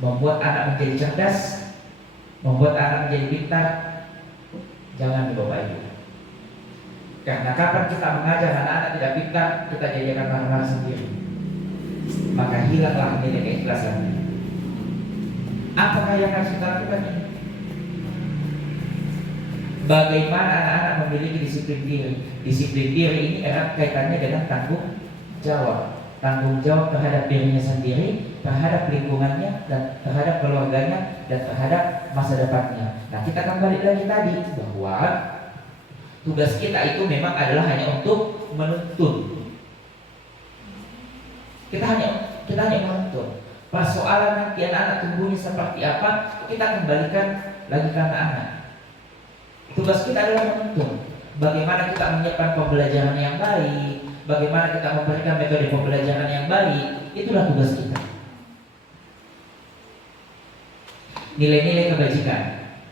Membuat anak menjadi cerdas, membuat anak menjadi pintar. Jangan Bapak Ibu. Karena kapan kita mengajar anak-anak tidak pintar, kita jadikan marah-marah sendiri. Maka hilanglah nilai keikhlasannya. Apakah yang harus kita lakukan ini? Bagaimana anak-anak memiliki disiplin diri? Disiplin diri ini erat kaitannya dengan tanggung jawab. Tanggung jawab terhadap dirinya sendiri, terhadap lingkungannya, dan terhadap keluarganya, dan terhadap masa depannya. Nah, kita kembali lagi tadi bahwa tugas kita itu memang adalah hanya untuk menuntun. Kita hanya menuntun. Persoalan nanti anak-anak tumbuhnya seperti apa, kita kembalikan lagi ke anak-anak. Tugas kita adalah menuntun. Bagaimana kita menyiapkan pembelajaran yang baik, bagaimana kita memberikan metode pembelajaran yang baik, itulah tugas kita. Nilai-nilai kebajikan.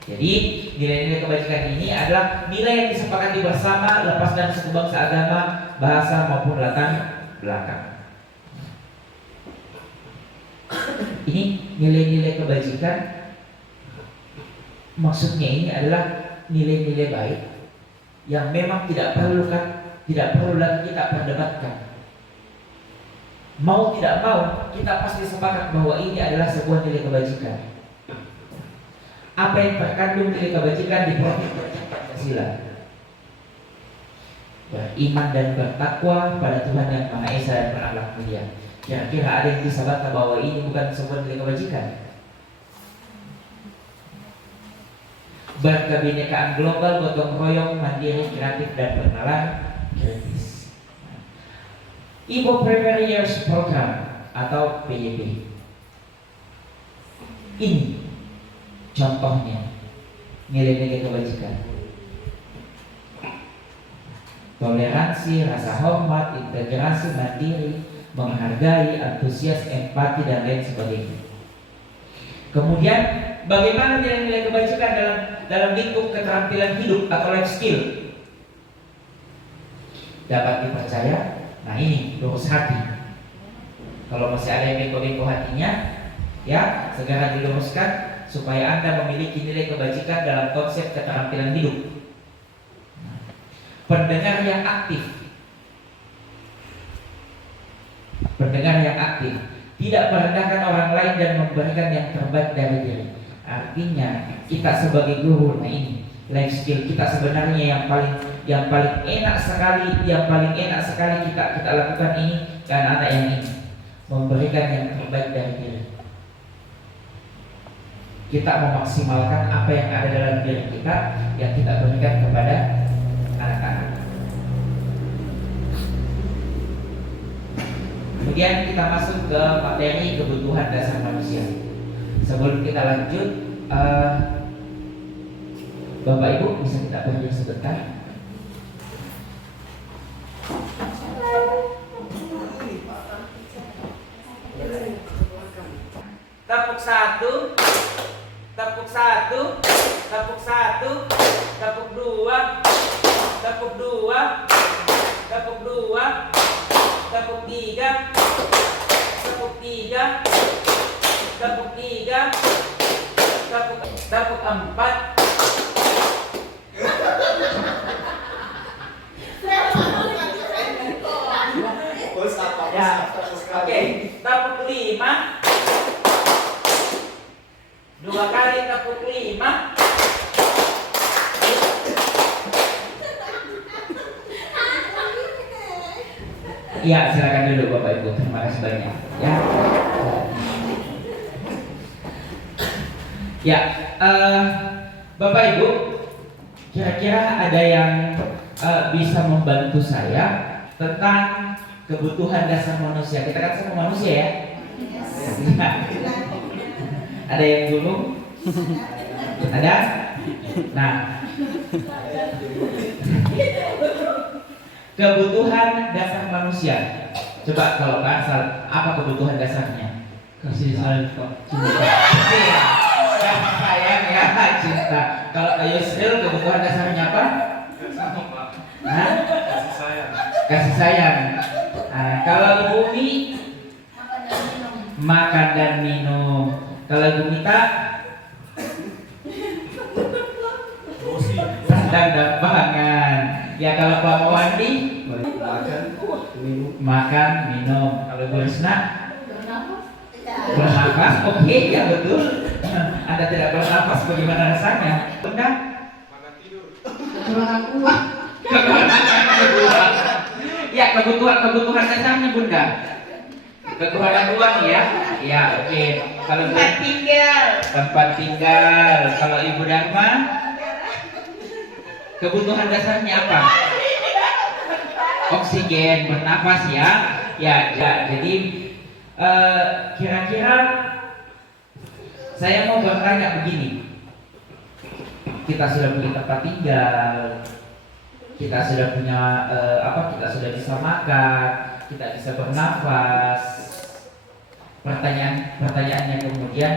Jadi nilai-nilai kebajikan ini adalah nilai yang disepakati bersama lepas dari suku bangsa, agama, bahasa maupun latar belakang. Ini nilai-nilai kebajikan, maksudnya ini adalah nilai-nilai baik yang memang tidak perlu lagi kita perdebatkan. Mau tidak mau, kita pasti sepakat bahwa ini adalah sebuah nilai kebajikan. Apa yang terkandung nilai kebajikan di Pancasila? Beriman dan bertakwa pada Tuhan yang Maha Esa dan berakhlak mulia. Kira-kira ada yang bisa bantah bahwa ini bukan sebuah nilai kebajikan? Berkebinekaan global, gotong royong, mandiri, kreatif, dan bernalar kritis. Ibu Primary Years Program atau PYP. Ini contohnya nilai-nilai kebajikan. Toleransi, rasa hormat, integrasi, mandiri, menghargai, antusias, empati, dan lain sebagainya. Kemudian bagaimana nilai-nilai kebajikan dalam lingkup keterampilan hidup atau life skill? Dapat dipercaya. Nah, ini lurus hati. Kalau masih ada yang bengkok-bengkok hatinya, ya segera diluruskan supaya Anda memiliki nilai kebajikan dalam konsep keterampilan hidup. Pendengar yang aktif. Pendengar yang aktif, tidak merendahkan orang lain dan memberikan yang terbaik dari diri. Artinya kita sebagai guru, nah ini life skill kita sebenarnya yang paling enak sekali kita lakukan ini ke anak-anak yang ini, memberikan yang terbaik dari diri. kita memaksimalkan apa yang ada dalam diri kita yang kita berikan kepada anak-anak. Kemudian kita masuk ke materi kebutuhan dasar manusia. Sebelum kita lanjut, Bapak Ibu bisa kita berdiri sebentar. Tepuk satu, tepuk satu, tepuk satu, tepuk dua, tepuk dua, tepuk dua, tepuk tiga, tepuk tiga, tepuk tiga, tepuk empat. Ya, oke, tepuk lima. Dua kali tepuk lima. Iya, silakan dulu Bapak Ibu. Terima kasih banyak. Ya. Ya, Bapak Ibu, kira-kira ada yang bisa membantu saya tentang kebutuhan dasar manusia. Kita kan sama manusia ya. Ya. Ada yang gunung? Ada? Nah, kebutuhan dasar manusia. Coba kalau Pak Asal, apa kebutuhan dasarnya? Kasih sayang, Pak. Iya, kasih sayang ya, cinta. Kalau Yusril kebutuhan dasarnya apa? Hah? Kasih sayang. Kasih sayang. Nah, kalau Ibu Umi, makan dan minum. Kalau Ibu Mita, sandang dan pangan. Ya kalau Pak Mawandi, makan, minum. Kalau Ibu Risna, bernafas. Oke, ya betul. Anda tidak bernafas, bagaimana rasanya? Bunda? Makan tidur. Ya, kebutuhan dasarnya Bunda. Kebutuhan uang ya. Ya, oke. Kalau tempat tinggal. Kalau Ibu Dharma, kebutuhan dasarnya apa? Oksigen, bernafas ya. Ya. Jadi kira-kira saya mau bertanya begini. Kita sudah punya tempat tinggal, kita sudah punya kita sudah bisa makan, kita bisa bernafas. Pertanyaannya kemudian,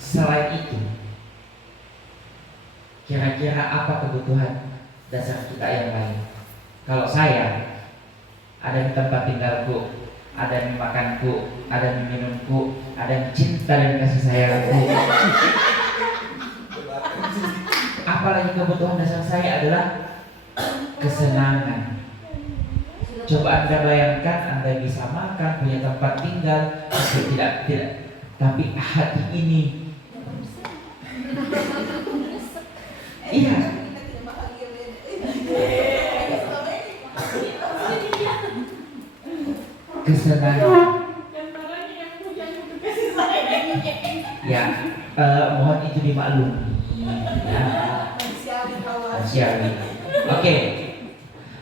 selain itu, kira-kira apa kebutuhan dasar kita yang lain? Kalau saya, ada di tempat tinggalku, ada di makanku, ada di minumku, ada di cinta dan kasih sayangku. Apalagi kebutuhan dasar saya adalah kesenangan. Coba Anda bayangkan, Anda bisa makan, punya tempat tinggal, tapi tidak, tapi hati ini, iya, kesenangan. Ya, mohon itu dimaklumi. Ya, manusiawi. Oke.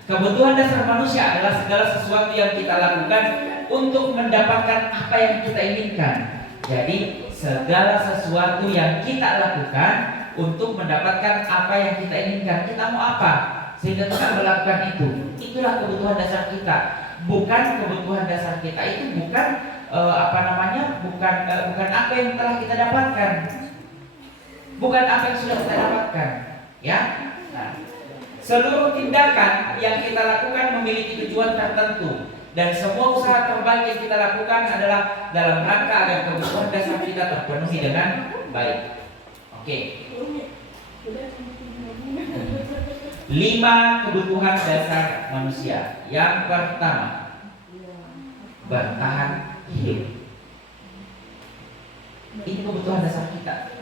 Kebutuhan dasar manusia adalah segala sesuatu yang kita lakukan untuk mendapatkan apa yang kita inginkan. Jadi segala sesuatu yang kita lakukan untuk mendapatkan apa yang kita inginkan. Kita mau apa? Sehingga kita melakukan itu. Itulah kebutuhan dasar kita. Bukan kebutuhan dasar kita itu bukan bukan apa yang telah kita dapatkan. Bukan apa yang sudah kita dapatkan. Ya. Nah, seluruh tindakan yang kita lakukan memiliki tujuan tertentu, dan semua usaha terbaik yang kita lakukan adalah dalam rangka agar kebutuhan dasar kita terpenuhi dengan baik. Oke. 5 kebutuhan dasar manusia. Yang pertama, bertahan hidup. Ini kebutuhan dasar kita.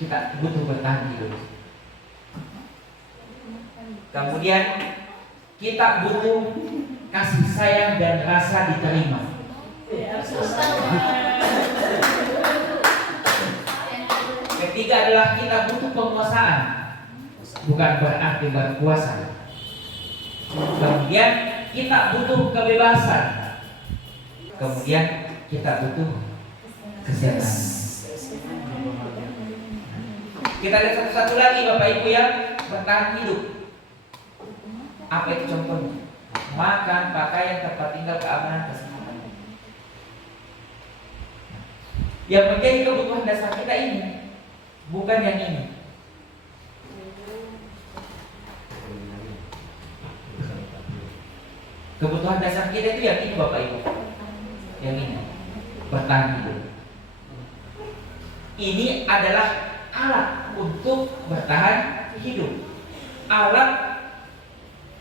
Kita butuh bertahan hidup. Kemudian kita butuh kasih sayang dan rasa diterima. Ketiga adalah kita butuh penguasaan, bukan berarti berkuasa. Kemudian kita butuh kebebasan. Kemudian kita butuh kesehatan. Kita lihat satu-satu lagi Bapak Ibu yang bertahan hidup. Apa itu contohnya? Makan, pakaian, tempat tinggal, keamanan, kesehatan. Yang menjadi kebutuhan dasar kita ini, bukan yang ini. Kebutuhan dasar kita itu yang ini Bapak Ibu. Yang ini, bertahan hidup. Ini adalah alat untuk bertahan hidup. Alat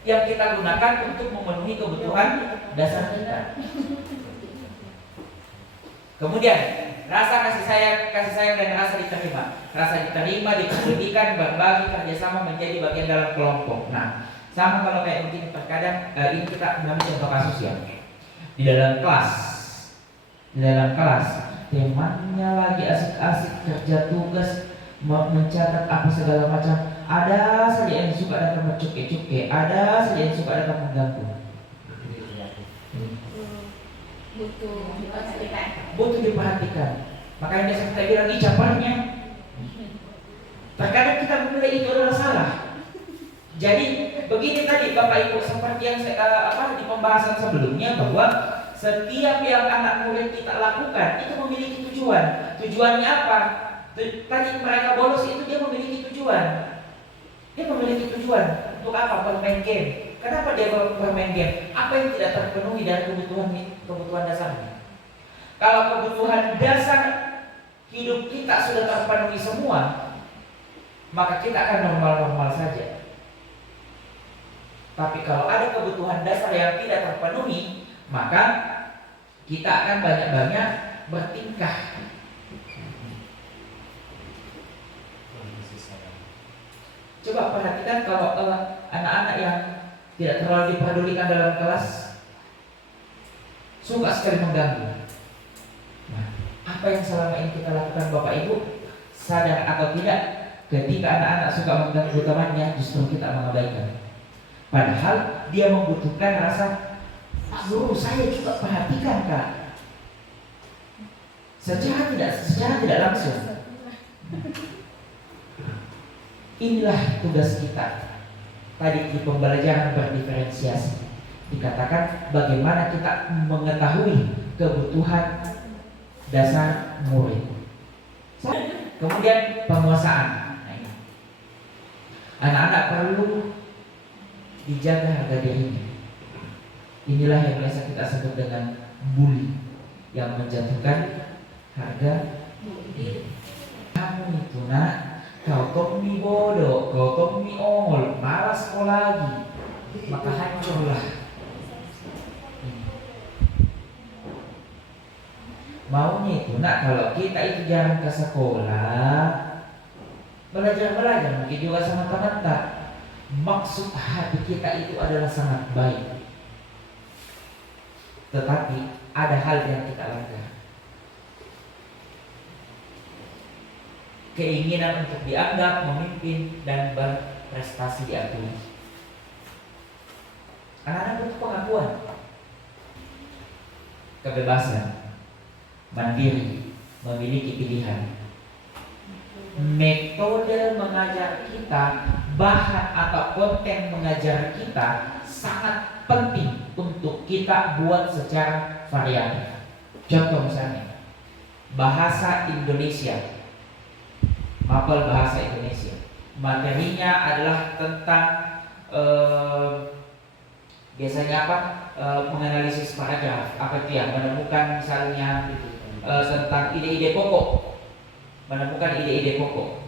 yang kita gunakan untuk memenuhi kebutuhan dasar kita. Kemudian rasa kasih sayang dan rasa diterima. Rasa diterima, dipedulikan, berbagi, kerjasama menjadi bagian dalam kelompok. Nah, sama kalau kayak begini terkadang ini kita mengambil contoh kasus ya. Di dalam kelas temannya lagi asik-asik kerja tugas, mencatat apa segala macam. Ada saja yang suka datang mencuke-cuke, ada saja yang suka datang mengganggu. Butuh diperhatikan. Makanya biasa kita bilang ini caparnya. Terkadang kita menilai itu adalah salah. Jadi begini tadi Bapak Ibu, seperti yang di pembahasan sebelumnya, bahwa setiap yang anak murid kita lakukan itu memiliki tujuan. Tujuannya apa? Tadi mereka bolos itu dia memiliki tujuan. Dia memiliki tujuan untuk apa? Bermain game. Kenapa dia bermain game? Apa yang tidak terpenuhi dari kebutuhan dasarnya? Kalau kebutuhan dasar hidup kita sudah terpenuhi semua, maka kita akan normal-normal saja. Tapi kalau ada kebutuhan dasar yang tidak terpenuhi, maka kita akan banyak-banyak bertingkah. Coba perhatikan kalau anak-anak yang tidak terlalu dipedulikan dalam kelas, suka sekali mengganggu. Nah, apa yang selama ini kita lakukan Bapak Ibu, sadar atau tidak, ketika anak-anak suka mengganggu temannya, justru kita mengabaikan. Padahal dia membutuhkan rasa, Guru saya juga perhatikan Kak. Secara tidak langsung. Inilah tugas kita. Tadi di pembelajaran berdiferensiasi dikatakan bagaimana kita mengetahui kebutuhan dasar murid. Kemudian penguasaan. Anak-anak perlu dijaga harga dirinya. Inilah yang biasa kita sebut dengan bully, yang menjatuhkan harga diri. Kamu itu nak, kau tommi bodoh, kau tommi ongol, malas kau lagi, maka hancurlah. Maunya itu nak, kalau kita itu jarang ke sekolah, belajar mungkin juga sama teman tak. Maksud hati kita itu adalah sangat baik, tetapi ada hal yang kita langgar. Keinginan untuk dianggap memimpin dan berprestasi diakui. Anak-anak butuh pengakuan, kebebasan, mandiri, memiliki pilihan. Metode mengajar kita, bahan atau konten mengajar kita sangat penting untuk kita buat secara variatif. Contoh misalnya, bahasa Indonesia. Mapel bahasa Indonesia. Materinya adalah tentang biasanya apa? Menganalisis paragraf. Apa itu ya? Menemukan misalnya tentang ide-ide pokok. Menemukan ide-ide pokok.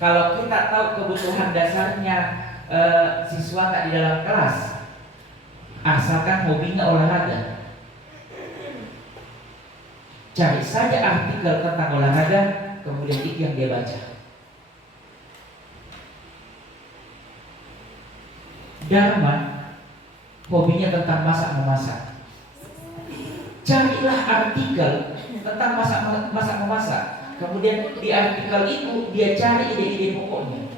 Kalau kita tahu kebutuhan dasarnya siswa tak di dalam kelas, asalkan hobinya olahraga, cari saja artikel tentang olahraga, kemudian itu yang dia baca. Dharma hobinya tentang masak-memasak. Carilah artikel tentang masak memasak. Kemudian di artikel itu dia cari ide-ide pokoknya.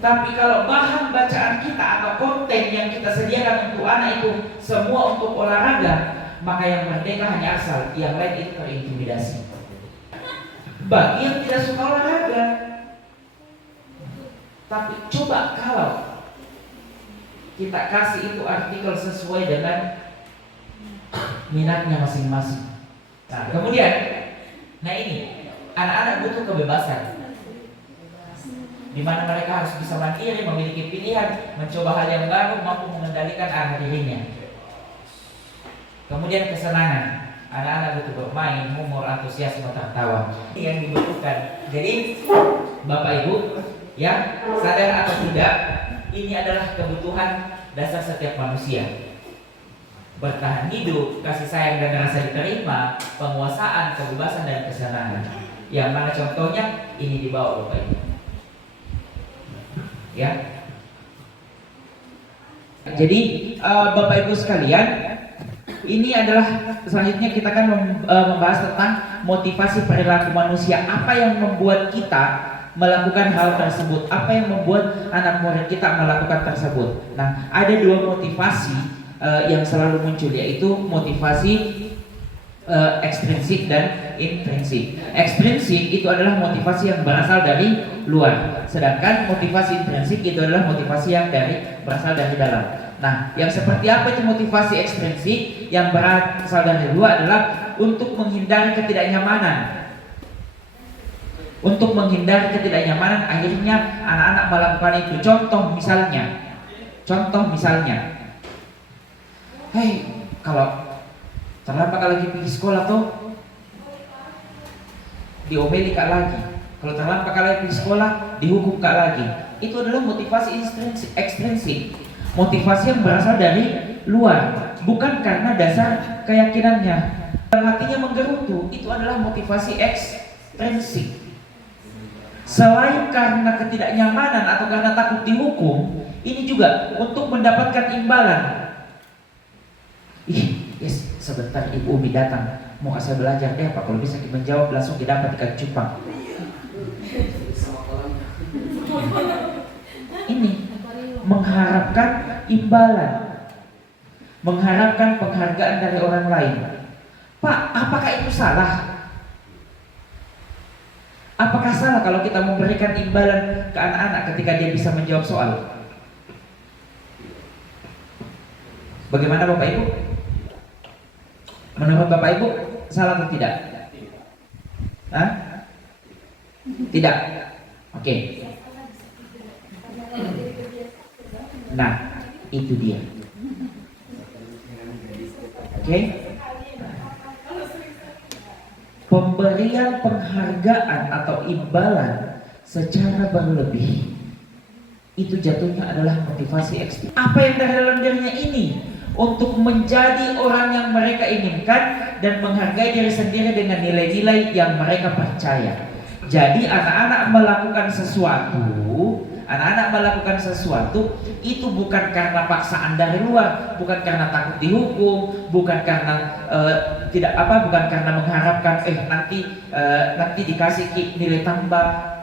Tapi kalau bahan bacaan kita atau konten yang kita sediakan untuk anak itu semua untuk olahraga, maka yang merdeka hanya asal, yang lain itu terintimidasi. Bagi yang tidak suka olahraga. Tapi coba kalau kita kasih itu artikel sesuai dengan minatnya masing-masing. Nah, kemudian, ini anak-anak butuh kebebasan, di mana mereka harus bisa mandiri, memiliki pilihan, mencoba hal yang baru, mampu mengendalikan arah dirinya. Kemudian kesenangan, anak-anak butuh bermain, humor, antusiasme, tertawa. Ini yang dibutuhkan. Jadi Bapak Ibu, ya, sadar atau tidak, ini adalah kebutuhan dasar setiap manusia. Bertahan hidup, kasih sayang dan rasa diterima, penguasaan, kebebasan dan kesenangan. Yang mana contohnya ini dibawa Bapak Ibu. Ya. Jadi Bapak Ibu sekalian, ini adalah selanjutnya kita akan membahas tentang motivasi perilaku manusia. Apa yang membuat kita melakukan hal tersebut? Apa yang membuat anak murid kita melakukan tersebut? Nah, ada dua motivasi yang selalu muncul, yaitu motivasi ekstrinsik dan intrinsik. Ekstrinsik itu adalah motivasi yang berasal dari luar, sedangkan motivasi intrinsik itu adalah motivasi yang berasal dari dalam. Nah, yang seperti apa itu motivasi ekstrinsik? Yang berasal dari luar adalah untuk menghindari ketidaknyamanan. Untuk menghindari ketidaknyamanan, akhirnya anak-anak melakukan itu. Contoh misalnya, hei, kalau terlambat lagi pergi sekolah tuh diomeli kak lagi. Kalau terlambat lagi pergi sekolah dihukum kak lagi. Itu adalah motivasi ekstrinsik. Motivasi yang berasal dari luar, bukan karena dasar keyakinannya. Dalam hatinya menggerutu, itu adalah motivasi ekstrinsik. Selain karena ketidaknyamanan atau karena takut dihukum, ini juga untuk mendapatkan imbalan. Yes, sebentar Ibu Umi datang, mau saya belajar deh Pak, kalau bisa menjawab langsung didapat ikan cupang. Ini mengharapkan imbalan, mengharapkan penghargaan dari orang lain. Pak, apakah itu salah? Apakah salah kalau kita memberikan imbalan ke anak-anak ketika dia bisa menjawab soal? Bagaimana Bapak Ibu? Menurut Bapak Ibu, salah atau tidak? Hah? Tidak. Oke. Nah, itu dia. Oke. Pemberian penghargaan atau imbalan secara berlebih itu jatuhnya adalah motivasi ekstrim. Apa yang dari dalam dirinya ini? Untuk menjadi orang yang mereka inginkan dan menghargai diri sendiri dengan nilai-nilai yang mereka percaya. Jadi anak-anak melakukan sesuatu itu bukan karena paksaan dari luar, bukan karena takut dihukum, bukan karena bukan karena mengharapkan nanti dikasih nilai tambah,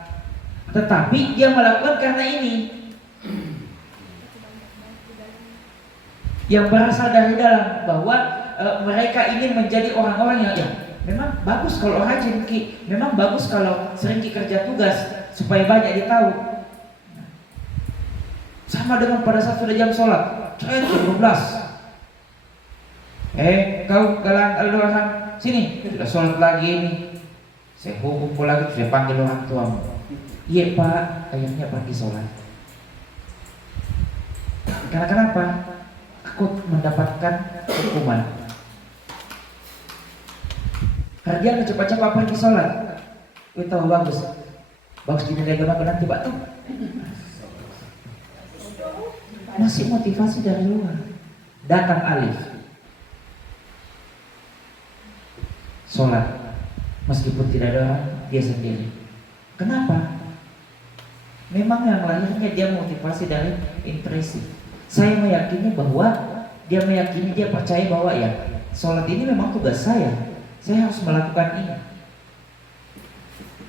tetapi dia melakukan karena ini yang berasal dari dalam, bahwa mereka ingin menjadi orang-orang yang memang bagus kalau rajin Ki, memang bagus kalau sering Ki kerja tugas supaya banyak ditahu. Sama dengan pada saat sudah jam sholat, saya jam 12. Kau orang sini, sudah sholat lagi ini. Saya kumpul lagi, saya panggil orang tuamu. Iya Pak, akhirnya pergi sholat. Karena kenapa? Takut mendapatkan hukuman. Hardian cepat-cepat pergi sholat. Kita tahu bagus di nilai agama nanti Pak tuh. Masih motivasi dari luar. Datang alif, sholat, meskipun tidak ada orang, dia sendiri. Kenapa? Memang yang lahirnya dia motivasi dari intrinsik. Saya meyakini bahwa dia percaya bahwa sholat ini memang tugas saya harus melakukan ini.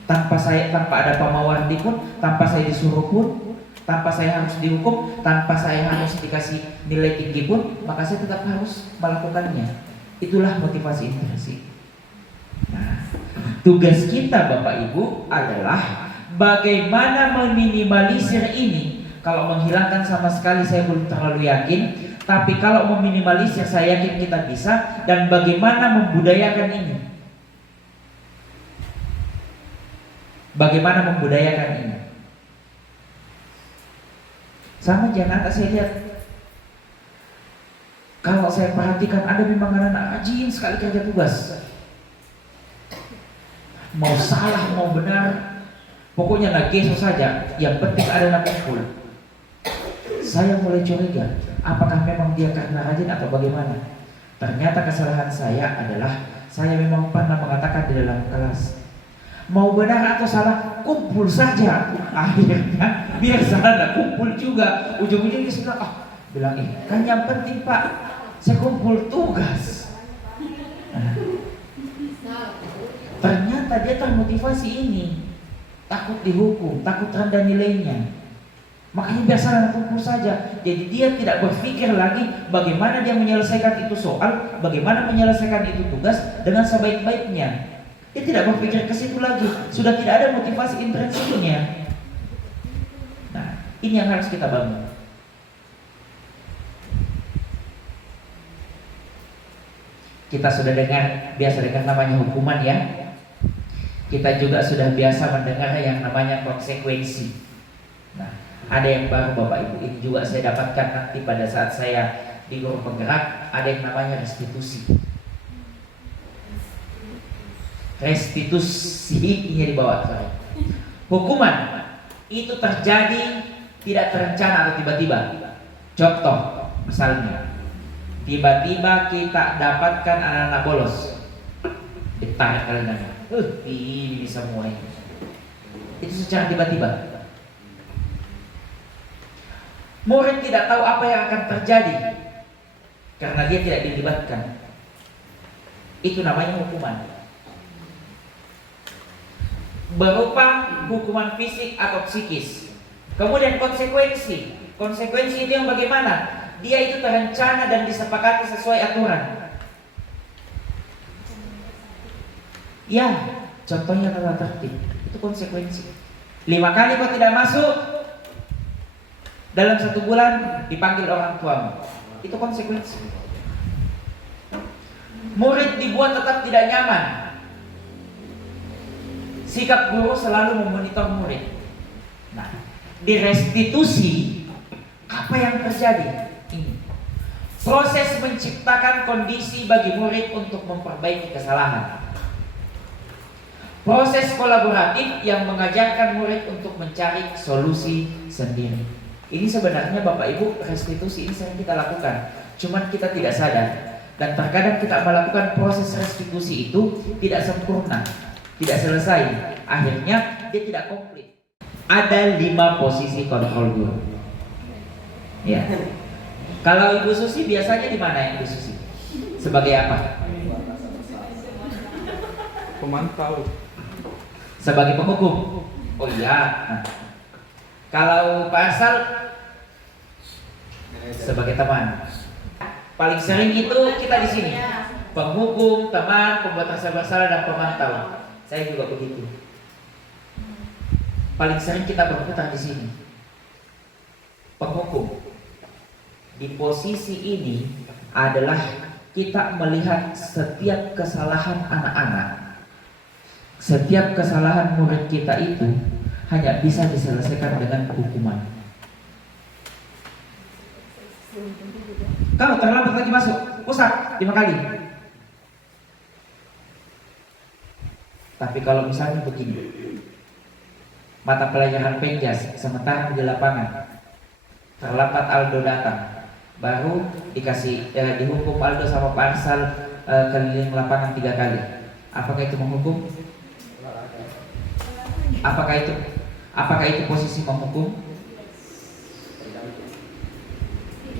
Tanpa ada pamawardi pun, tanpa saya disuruh pun, tanpa saya harus dihukum, tanpa saya harus dikasih nilai tinggi pun, maka saya tetap harus melakukannya. Itulah motivasi intrinsik. Nah, tugas kita Bapak Ibu adalah bagaimana meminimalisir ini. Kalau menghilangkan sama sekali saya belum terlalu yakin, tapi kalau meminimalisir saya yakin kita bisa. Dan bagaimana membudayakan ini? Bagaimana membudayakan ini? Sama jangan saya lihat. Kalau saya perhatikan ada memang anak-anak rajin sekali kerja tugas. Mau salah mau benar, pokoknya nggak geso saja. Yang penting ada anak kumpul. Saya mulai curiga, apakah memang dia karena rajin atau bagaimana? Ternyata kesalahan saya adalah saya memang pernah mengatakan di dalam kelas, mau benar atau salah kumpul saja. Akhirnya biar salah nggak kumpul juga. Ujung-ujungnya dia bilang kan yang penting Pak, saya kumpul tugas. Nah, ternyata dia termotivasi ini, takut dihukum, takut rendah nilainya. Makanya biasa kumpul saja. Jadi dia tidak berpikir lagi bagaimana dia menyelesaikan itu soal, bagaimana menyelesaikan itu tugas dengan sebaik-baiknya. Dia tidak berpikir ke situ lagi. Sudah tidak ada motivasi intrinsiknya. Nah, ini yang harus kita bangun. Kita sudah biasa dengar namanya hukuman ya. Kita juga sudah biasa mendengar yang namanya konsekuensi. Nah, ada yang baru Bapak Ibu, ini juga saya dapatkan nanti pada saat saya di guru penggerak, ada yang namanya restitusi. Restitusi ini dibawa ke hukuman itu terjadi tidak terencana atau tiba-tiba. Contoh, misalnya tiba-tiba kita dapatkan anak-anak bolos, ditarik kalendernya, ini semua ini. Itu secara tiba-tiba. Murid tidak tahu apa yang akan terjadi karena dia tidak dilibatkan. Itu namanya hukuman. Berupa hukuman fisik atau psikis. Kemudian konsekuensi. Konsekuensi itu yang bagaimana? Dia itu terencana dan disepakati sesuai aturan. Ya, contohnya tata tertib. Itu konsekuensi. 5 kali kau tidak masuk, dalam 1 bulan dipanggil orang tuamu. Itu konsekuensi. Murid dibuat tetap tidak nyaman. Sikap guru selalu memonitor murid. Nah, di restitusi apa yang terjadi? Ini proses menciptakan kondisi bagi murid untuk memperbaiki kesalahan. Proses kolaboratif yang mengajarkan murid untuk mencari solusi sendiri. Ini sebenarnya Bapak Ibu, restitusi ini sering kita lakukan, cuman kita tidak sadar. Dan terkadang kita melakukan proses restitusi itu tidak sempurna, tidak selesai. Akhirnya dia tidak komplit. Ada 5 posisi kontrol guru. Ya. Kalau Ibu Susi biasanya di mana Ibu Susi? Sebagai apa? Pemantau. Sebagai penghukum. Oh iya. Nah. Kalau Pak Arsal sebagai teman. Paling sering itu kita di sini. Penghukum, teman, pembuat rasa bersalah dan pemantau. Saya juga begitu. Paling sering kita berputar di sini. Penghukum. Di posisi ini adalah kita melihat setiap kesalahan anak-anak. Setiap kesalahan murid kita itu hanya bisa diselesaikan dengan hukuman. Kalau terlambat lagi masuk, Ustaz 5 kali. Tapi kalau misalnya begini, mata pelajaran penjas sementara di lapangan, terlambat Aldo datang, baru dikasih dihukum Aldo sama Pak Arsal keliling lapangan 3 kali. Apakah itu menghukum? Apakah itu posisi menghukum?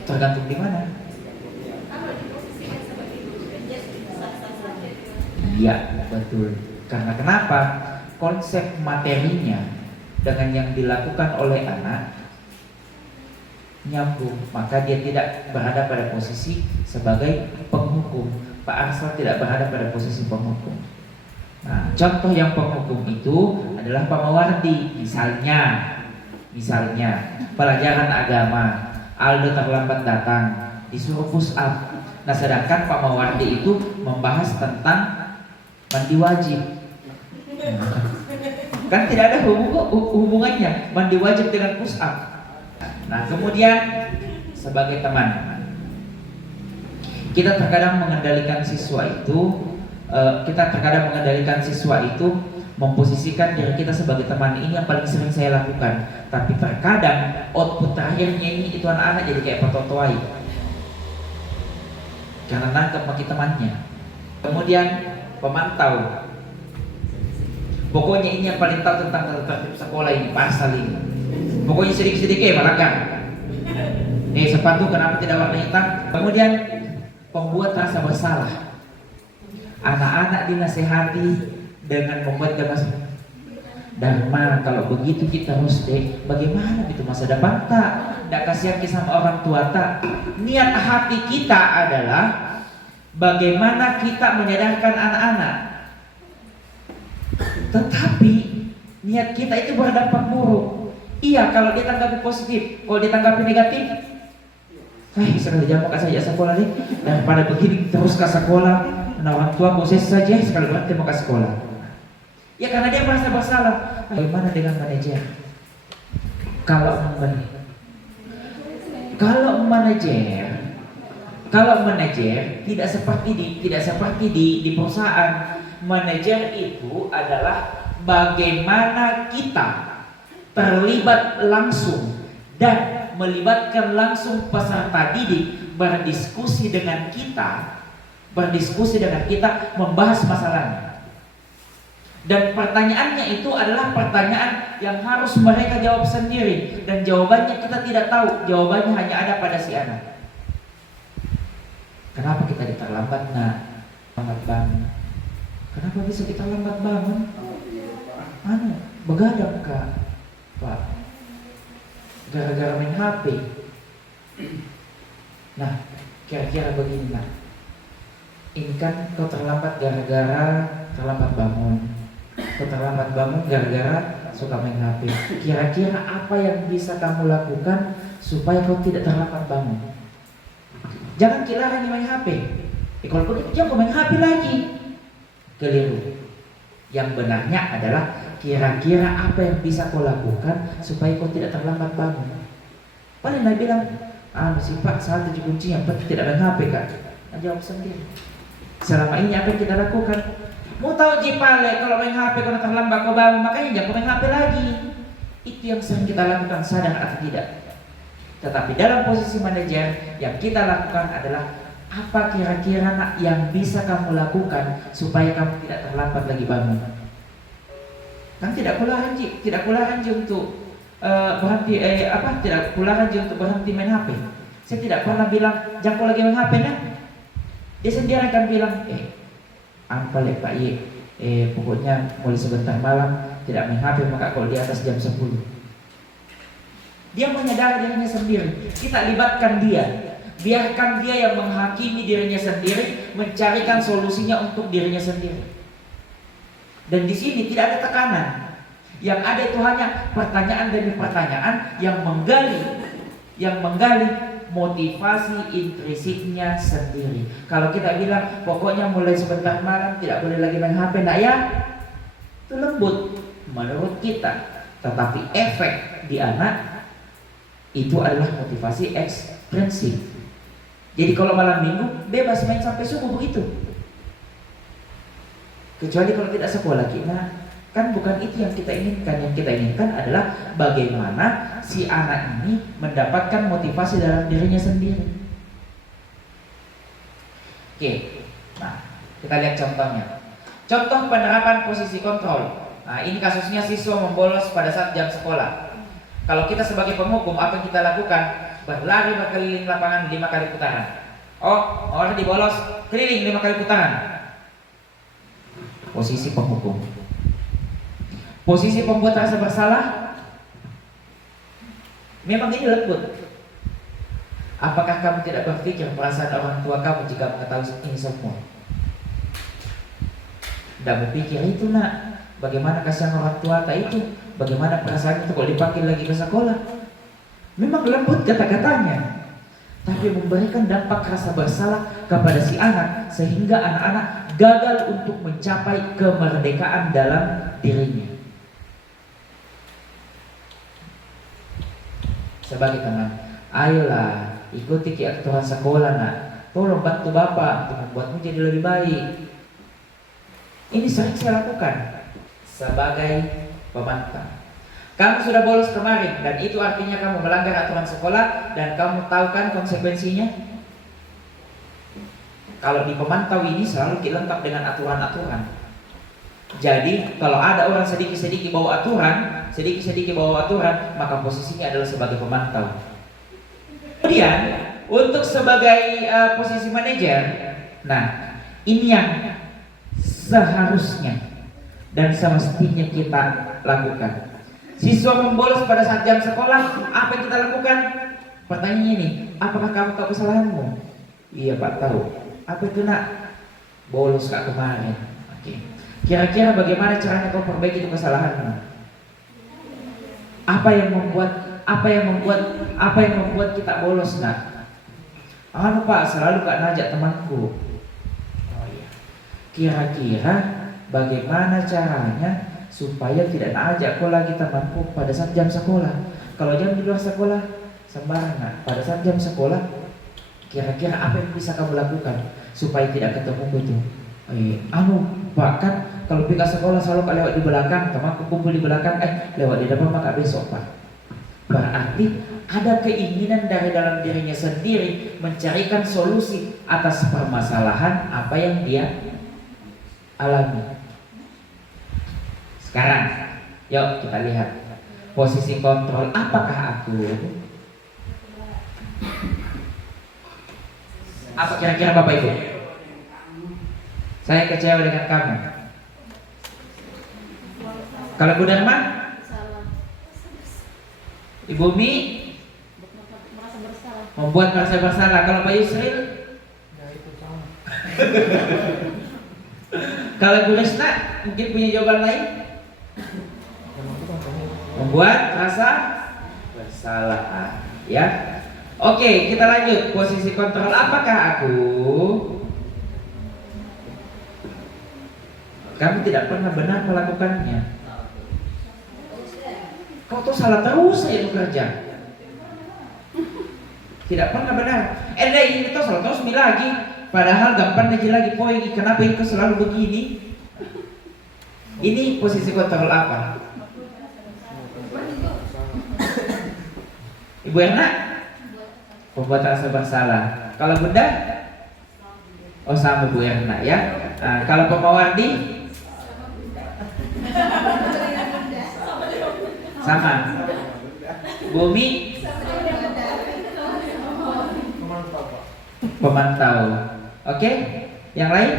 Tergantung di mana. Iya, betul. Karena kenapa? Konsep materinya dengan yang dilakukan oleh anak nyambung, maka dia tidak berada pada posisi sebagai penghukum. Pak Arsal tidak berada pada posisi penghukum. Nah, contoh yang penghukum itu adalah Pak Mawardi. Misalnya pelajaran agama, Aldo terlambat datang, disuruh push up. Nah, sedangkan Pak Mawardi itu membahas tentang mandi wajib. Kan tidak ada hubungannya mandi wajib dengan push up. Nah, kemudian sebagai teman, kita terkadang mengendalikan siswa itu, memposisikan diri kita sebagai teman. Ini yang paling sering saya lakukan. Tapi terkadang output terakhirnya ini itu anak-anak jadi kayak petotoai, karena nangkep bagi temannya. Kemudian pemantau. Pokoknya ini yang paling tahu tentang tata tertib sekolah ini, pasal ini. Pokoknya sedikit-sedikit malakah. Sepatu kenapa tidak warna hitam? Kemudian pembuat rasa bersalah. Anak-anak dinasehati dengan membuat dia merasa, Dharma, kalau begitu kita harus bagaimana gitu masa depan tak? Tidak kasihan sama orang tua tak? Niat hati kita adalah bagaimana kita menyadarkan anak-anak. Tetapi niat kita itu berdampak buruk. Iya, kalau dia tanggapi positif. Kalau dia tanggapi negatif, sekali jam mau saja sekolah nih. Dan pada begini terus ke sekolah, nah orang tua proses saja sekali berarti mau ke sekolah. Ya karena dia merasa bersalah. Bagaimana dengan manajer? Kalau manajer tidak seperti di perusahaan. Manajer itu adalah bagaimana kita terlibat langsung dan melibatkan langsung peserta didik berdiskusi dengan kita, membahas masalahnya. Dan pertanyaannya itu adalah pertanyaan yang harus mereka jawab sendiri, dan jawabannya kita tidak tahu, jawabannya hanya ada pada si anak. Kenapa kita terlambat? Lambat bangun. Kenapa bisa kita lambat bangun? Begadang Kak. Pak, gara-gara main HP. Nah, kira-kira begini nak, ini kan kau terlambat gara-gara terlambat bangun. Kau terlambat bangun gara-gara suka main HP. Kira-kira apa yang bisa kamu lakukan supaya kau tidak terlambat bangun? Jangan kira hanya main HP. Kalau begitu jangan main HP lagi. Keliru. Yang benarnya adalah kira-kira apa yang bisa kau lakukan supaya kau tidak terlambat bangun. Paling dia bilang, si Pak salah 7 kunci yang penting tidak main HP Kak. Nah, jawab sendiri. Selama ini apa yang kita lakukan? Mau tahu Jipale kalau main HP kalau terlambat kau bangun, makanya jangan main HP lagi. Itu yang sering kita lakukan, sadar atau tidak. Tetapi dalam posisi manajer yang kita lakukan adalah apa kira-kira nak yang bisa kamu lakukan supaya kamu tidak terlambat lagi bangun. Kan tidak pula janji untuk berhenti tidak pula janji untuk berhenti main HP. Saya tidak pernah bilang jangan kau lagi main HP nya. Dia sendiri akan bilang apa le Pak Ye, pokoknya mulai sebentar malam tidak main HP, maka kalau di atas jam 10. Dia menyadari dirinya sendiri. Kita libatkan dia. Biarkan dia yang menghakimi dirinya sendiri, mencarikan solusinya untuk dirinya sendiri. Dan di sini tidak ada tekanan. Yang ada itu hanya pertanyaan demi pertanyaan yang menggali motivasi intrinsiknya sendiri. Kalau kita bilang pokoknya mulai sebentar malam tidak boleh lagi main HP, nak ya, itu lembut menurut kita. Tetapi efek di anak itu adalah motivasi ekstrinsik. Jadi kalau malam minggu bebas main sampai subuh begitu. Kecuali kalau tidak sekolah kita, kan bukan itu yang kita inginkan. Yang kita inginkan adalah bagaimana si anak ini mendapatkan motivasi dalam dirinya sendiri. Oke, nah kita lihat contohnya. Contoh penerapan posisi kontrol. Nah ini kasusnya siswa membolos pada saat jam sekolah. Kalau kita sebagai penghukum, apa yang kita lakukan? Berlari berkeliling lapangan 5 kali putaran. Orang dibolos, keliling 5 kali putaran. Posisi penghukum. Posisi pembuat rasa bersalah. Memang ini lembut. Apakah kamu tidak berpikir perasaan orang tua kamu jika mengetahui ini semua? Tidak berpikir itu nak. Bagaimana kasihan orang tua itu? Bagaimana perasaan itu kalau dipanggil lagi ke sekolah? Memang lembut kata-katanya, tapi memberikan dampak rasa bersalah kepada si anak, sehingga anak-anak gagal untuk mencapai kemerdekaan dalam dirinya. Sebagai teman, ayolah ikuti aturan sekolah nak. Tolong bantu bapak untuk membuatmu jadi lebih baik. Ini sering saya lakukan sebagai pemantau. Kamu sudah bolos kemarin dan itu artinya kamu melanggar aturan sekolah dan kamu tahu kan konsekuensinya? Kalau di pemantau ini selalu dilengkap dengan aturan-aturan. Jadi kalau ada orang sedikit-sedikit bawa aturan, maka posisinya adalah sebagai pemantau. Kemudian untuk sebagai posisi manajer, nah ini yang seharusnya dan semestinya kita lakukan. Siswa membolos pada saat jam sekolah, apa yang kita lakukan? Pertanyaannya ini, apakah kamu tahu kesalahanmu? Iya Pak, tahu. Apa itu nak? Bolos kak kemarin. Oke. Kira-kira bagaimana caranya kau perbaiki itu kesalahanmu? Apa yang membuat kita bolos nak? Pak, selalu kak ngajak temanku. Oh iya. Kira-kira bagaimana caranya supaya tidak ajak kau lagi temanku pada saat jam sekolah? Kalau jam di luar sekolah sembarangan, pada saat jam sekolah kira-kira apa yang bisa kamu lakukan supaya tidak ketemu itu? Pak, kan kalau pergi ke sekolah selalu kak lewat di belakang, temanku kumpul di belakang, lewat di depan maka besok Pak. Berarti ada keinginan dari dalam dirinya sendiri mencarikan solusi atas permasalahan apa yang dia alami. Sekarang, yuk kita lihat posisi kontrol. Apakah aku? Apa kira-kira Bapak Ibu? Saya kecewa dengan kamu. Kalau Bu Dharma? Ibu Mi? Membuat merasa bersalah. Kalau Pak Yusril? Kalau Bu Resna mungkin punya jawaban lain? Membuat rasa bersalah, ya. Oke, kita lanjut. Posisi kontrol. Apakah aku? Kamu tidak pernah benar melakukannya. Kau tuh salah terus saya bekerja. Tidak pernah benar. Ini tuh salah terus lagi. Padahal gampang lagi poin. Kenapa itu selalu begini? Ini posisi kontrol apa? Ibu Erna? Membuat rasa bersalah. Kalau Bunda? Oh sama Bu Erna ya. Nah, kalau Pak Mawardi? Sama. Bumi? Pemantau. Oke? Yang lain?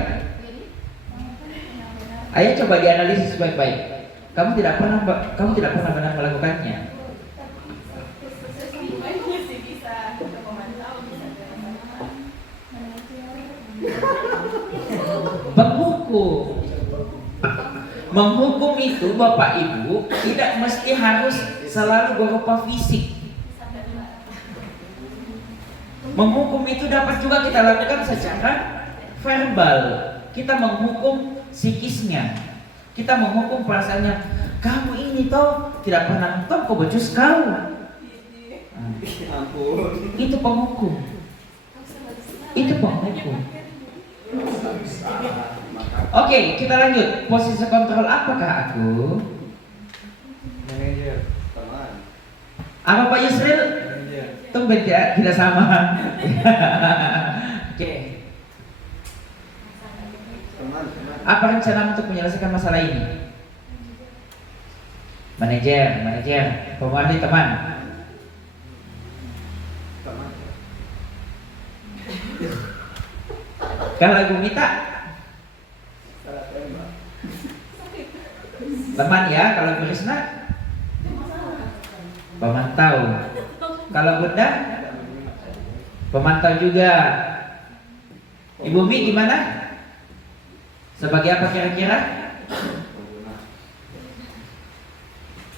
Ayo coba dianalisis baik-baik. Kamu tidak pernah benar melakukannya. Menghukum itu Bapak Ibu tidak mesti harus selalu berupa fisik. Menghukum itu dapat juga kita lakukan secara verbal. Kita menghukum psikisnya. Kita menghukum perasaannya. Kamu ini toh tidak pernah nonton kok becus kau. Itu penghukum. Itu penghukum. Oke, kita lanjut. Posisi kontrol apakah aku? Manajer. Apa Pak Yusril? Tumben tidak sama. Oke. Apa rencana untuk menyelesaikan masalah ini? Manajer, pemerhati teman. Kalau Ibu Mita? Teman ya, kalau Bu Risna pemantau. Kalau Bunda pemantau juga. Ibu Mi gimana? Sebagai apa kira-kira?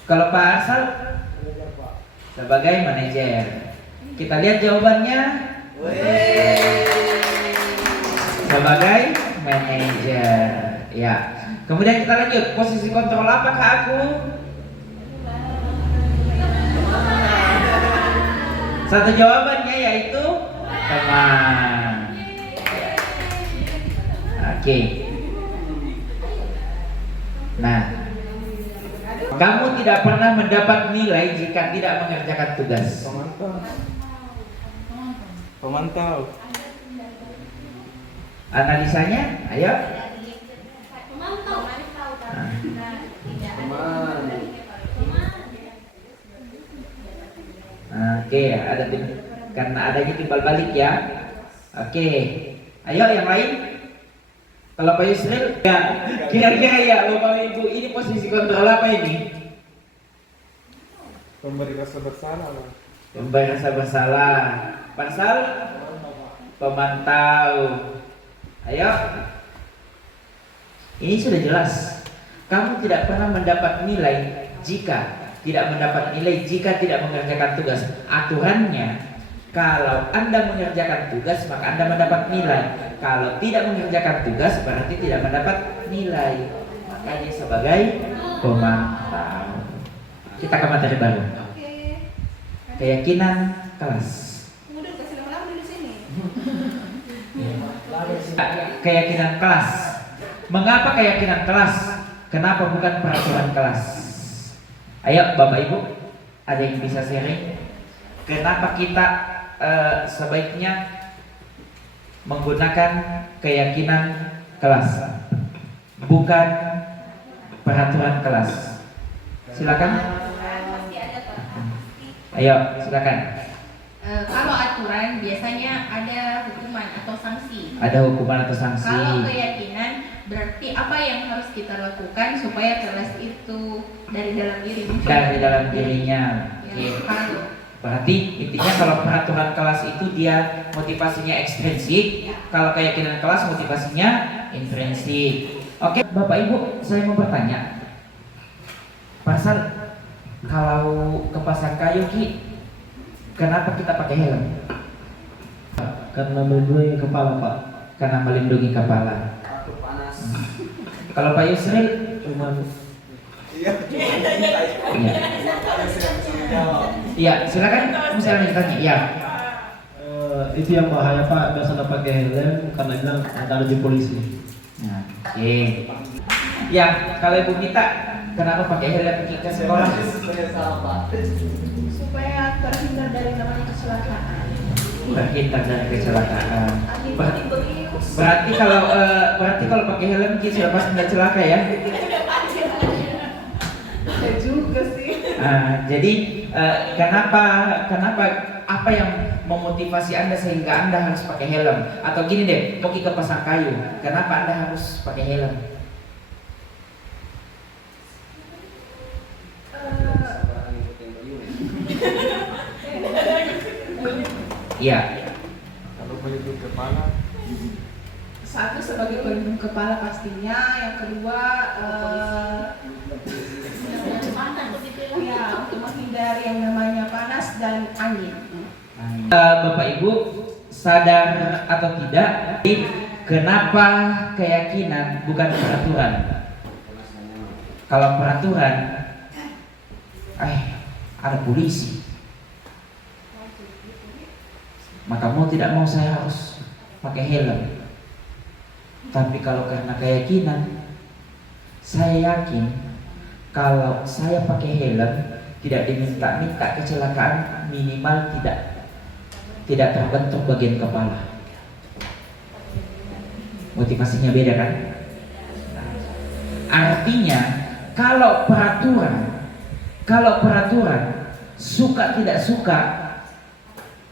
Kalau Pak Arsal sebagai manajer. Kita lihat jawabannya. Sebagai manajer. Ya. Kemudian kita lanjut. Posisi kontrol apakah aku? Satu jawabannya yaitu teman. Oke. Nah, kamu tidak pernah mendapat nilai jika tidak mengerjakan tugas. Pemantau. Analisanya, ayo. Oke, ada tim, karena adanya timbal balik ya. Oke, ayo yang lain. Kalau Pak Yusril, ya kira-kira ya Bapak Ibu ini posisi kontrol apa ini? Pemberi rasa bersalah. Pemberi rasa bersalah. Pasal pemantau. Ayo. Ini sudah jelas. Kamu tidak pernah mendapat nilai jika tidak mengerjakan tugas. Aturannya, kalau Anda mengerjakan tugas maka Anda mendapat nilai. Kalau tidak mengerjakan tugas berarti tidak mendapat nilai. Makanya sebagai pemantau. Kita ke materi baru. Keyakinan kelas. Keyakinan kelas. Mengapa keyakinan kelas? Kenapa bukan peraturan kelas? Ayo Bapak Ibu, ada yang bisa sharing? Kenapa kita sebaiknya menggunakan keyakinan kelas, bukan peraturan kelas? Silakan. Ayo, silakan. Kalau aturan biasanya ada hukuman atau sanksi. Ada hukuman atau sanksi. Kalau keyakinan berarti apa yang harus kita lakukan supaya kelas itu dari dalam diri. Dari dalam dirinya. Ya, kalau berarti intinya kalau peraturan kelas itu dia motivasinya ekstrinsik, kalau keyakinan kelas motivasinya intrinsik. Oke, Bapak Ibu, saya mau bertanya. Pasal kalau ke pasar kayu Ki, kenapa kita pakai helm? Karena melindungi kepala, Pak. Karena melindungi kepala. Kalau Pak Yusril, Cuman iya. Iya, silakan. Misalnya ditanya, iya. itu yang bahaya, Pak. Biasa pakai helm karena bilang ada di polisi. Nah, oke. Ya, kalau Ibu Mita, kenapa pakai helm ke sekolah? supaya terhindar dari namanya kecelakaan. Terhindar dari kecelakaan. Berarti kalau pakai helm kita sudah pasti tidak celaka ya. Ya juga sih. Jadi kenapa apa yang memotivasi Anda sehingga Anda harus pakai helm? Atau gini deh, pergi ke pasar kayu, kenapa Anda harus pakai helm? Iya. Kalau pelindung kepala, Satu sebagai pelindung kepala pastinya, yang kedua ya untuk menghindari yang namanya panas dan angin. Bapak Ibu sadar atau tidak, kenapa keyakinan bukan peraturan? Kalau peraturan, ada polisi. Maka mau tidak mau saya harus pakai helm. Tapi kalau karena keyakinan, saya yakin kalau saya pakai helm tidak diminta-minta kecelakaan, minimal tidak terbentuk bagian kepala. Motivasinya beda kan? Artinya kalau peraturan suka tidak suka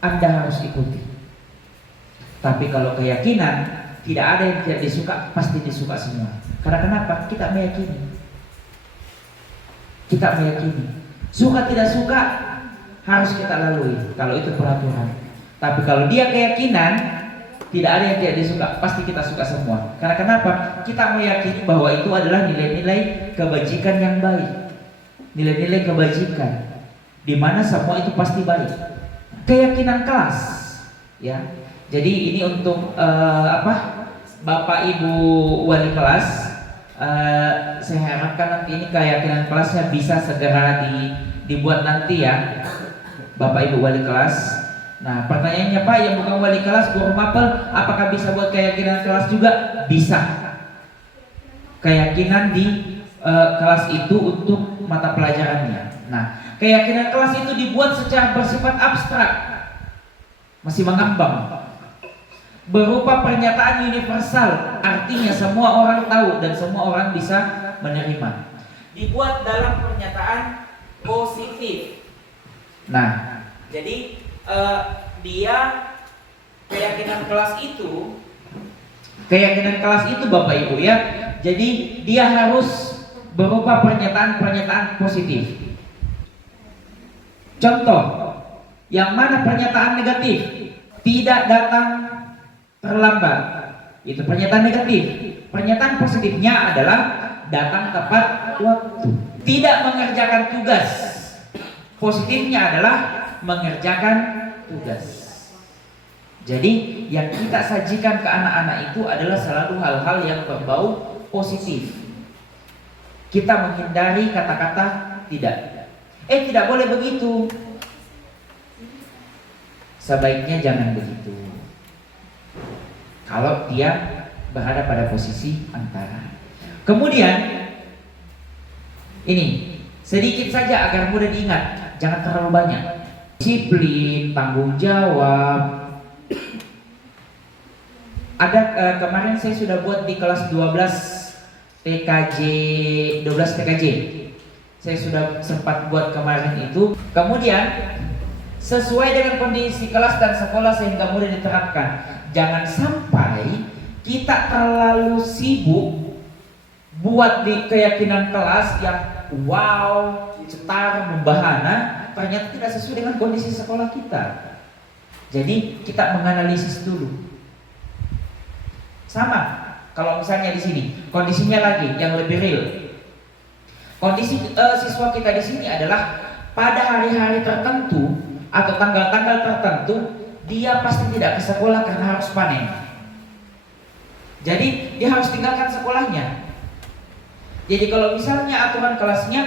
Anda harus ikuti. Tapi kalau keyakinan tidak ada yang tidak disuka, pasti disuka semua. Karena kenapa? Kita meyakini. kita meyakini. Suka tidak suka harus kita lalui kalau itu peraturan. Tapi kalau dia keyakinan, tidak ada yang tidak disuka, pasti kita suka semua. Karena kenapa? Kita meyakini bahwa itu adalah nilai-nilai kebajikan yang baik, nilai-nilai kebajikan, di mana semua itu pasti baik. Keyakinan kelas, ya. Jadi ini untuk Bapak Ibu wali kelas, saya harapkan nanti ini keyakinan kelasnya bisa segera dibuat nanti ya, Bapak Ibu wali kelas. Nah, pertanyaannya Pak, yang bukan wali kelas, guru mapel, apakah bisa buat keyakinan kelas juga? Bisa. Keyakinan di kelas itu untuk mata pelajarannya. Nah, keyakinan kelas itu dibuat secara bersifat abstrak, masih mengambang, berupa pernyataan universal, artinya semua orang tahu dan semua orang bisa menerima. Dibuat dalam pernyataan positif. Nah, jadi dia keyakinan kelas itu Bapak Ibu ya. Jadi dia harus berupa pernyataan-pernyataan positif. Contoh, yang mana pernyataan negatif? Tidak datang terlambat. Itu pernyataan negatif. Pernyataan positifnya adalah datang tepat waktu. Tidak mengerjakan tugas. Positifnya adalah mengerjakan tugas. Jadi yang kita sajikan ke anak-anak itu adalah selalu hal-hal yang berbau positif. Kita menghindari kata-kata tidak. Tidak boleh begitu. Sebaiknya jangan begitu. Kalau dia berada pada posisi antara. Kemudian ini sedikit saja agar mudah diingat, jangan terlalu banyak. Disiplin, tanggung jawab. Ada kemarin saya sudah buat di kelas 12 TKJ. Saya sudah sempat buat kemarin itu. Kemudian sesuai dengan kondisi kelas dan sekolah sehingga mudah diterapkan. Jangan sampai kita terlalu sibuk buat di keyakinan kelas yang wow, cetar, membahana, ternyata tidak sesuai dengan kondisi sekolah kita. Jadi kita menganalisis dulu. Sama, kalau misalnya di sini kondisinya lagi yang lebih real. Kondisi siswa kita di sini adalah pada hari-hari tertentu atau tanggal-tanggal tertentu dia pasti tidak ke sekolah karena harus panen. Jadi dia harus tinggalkan sekolahnya. Jadi kalau misalnya aturan kelasnya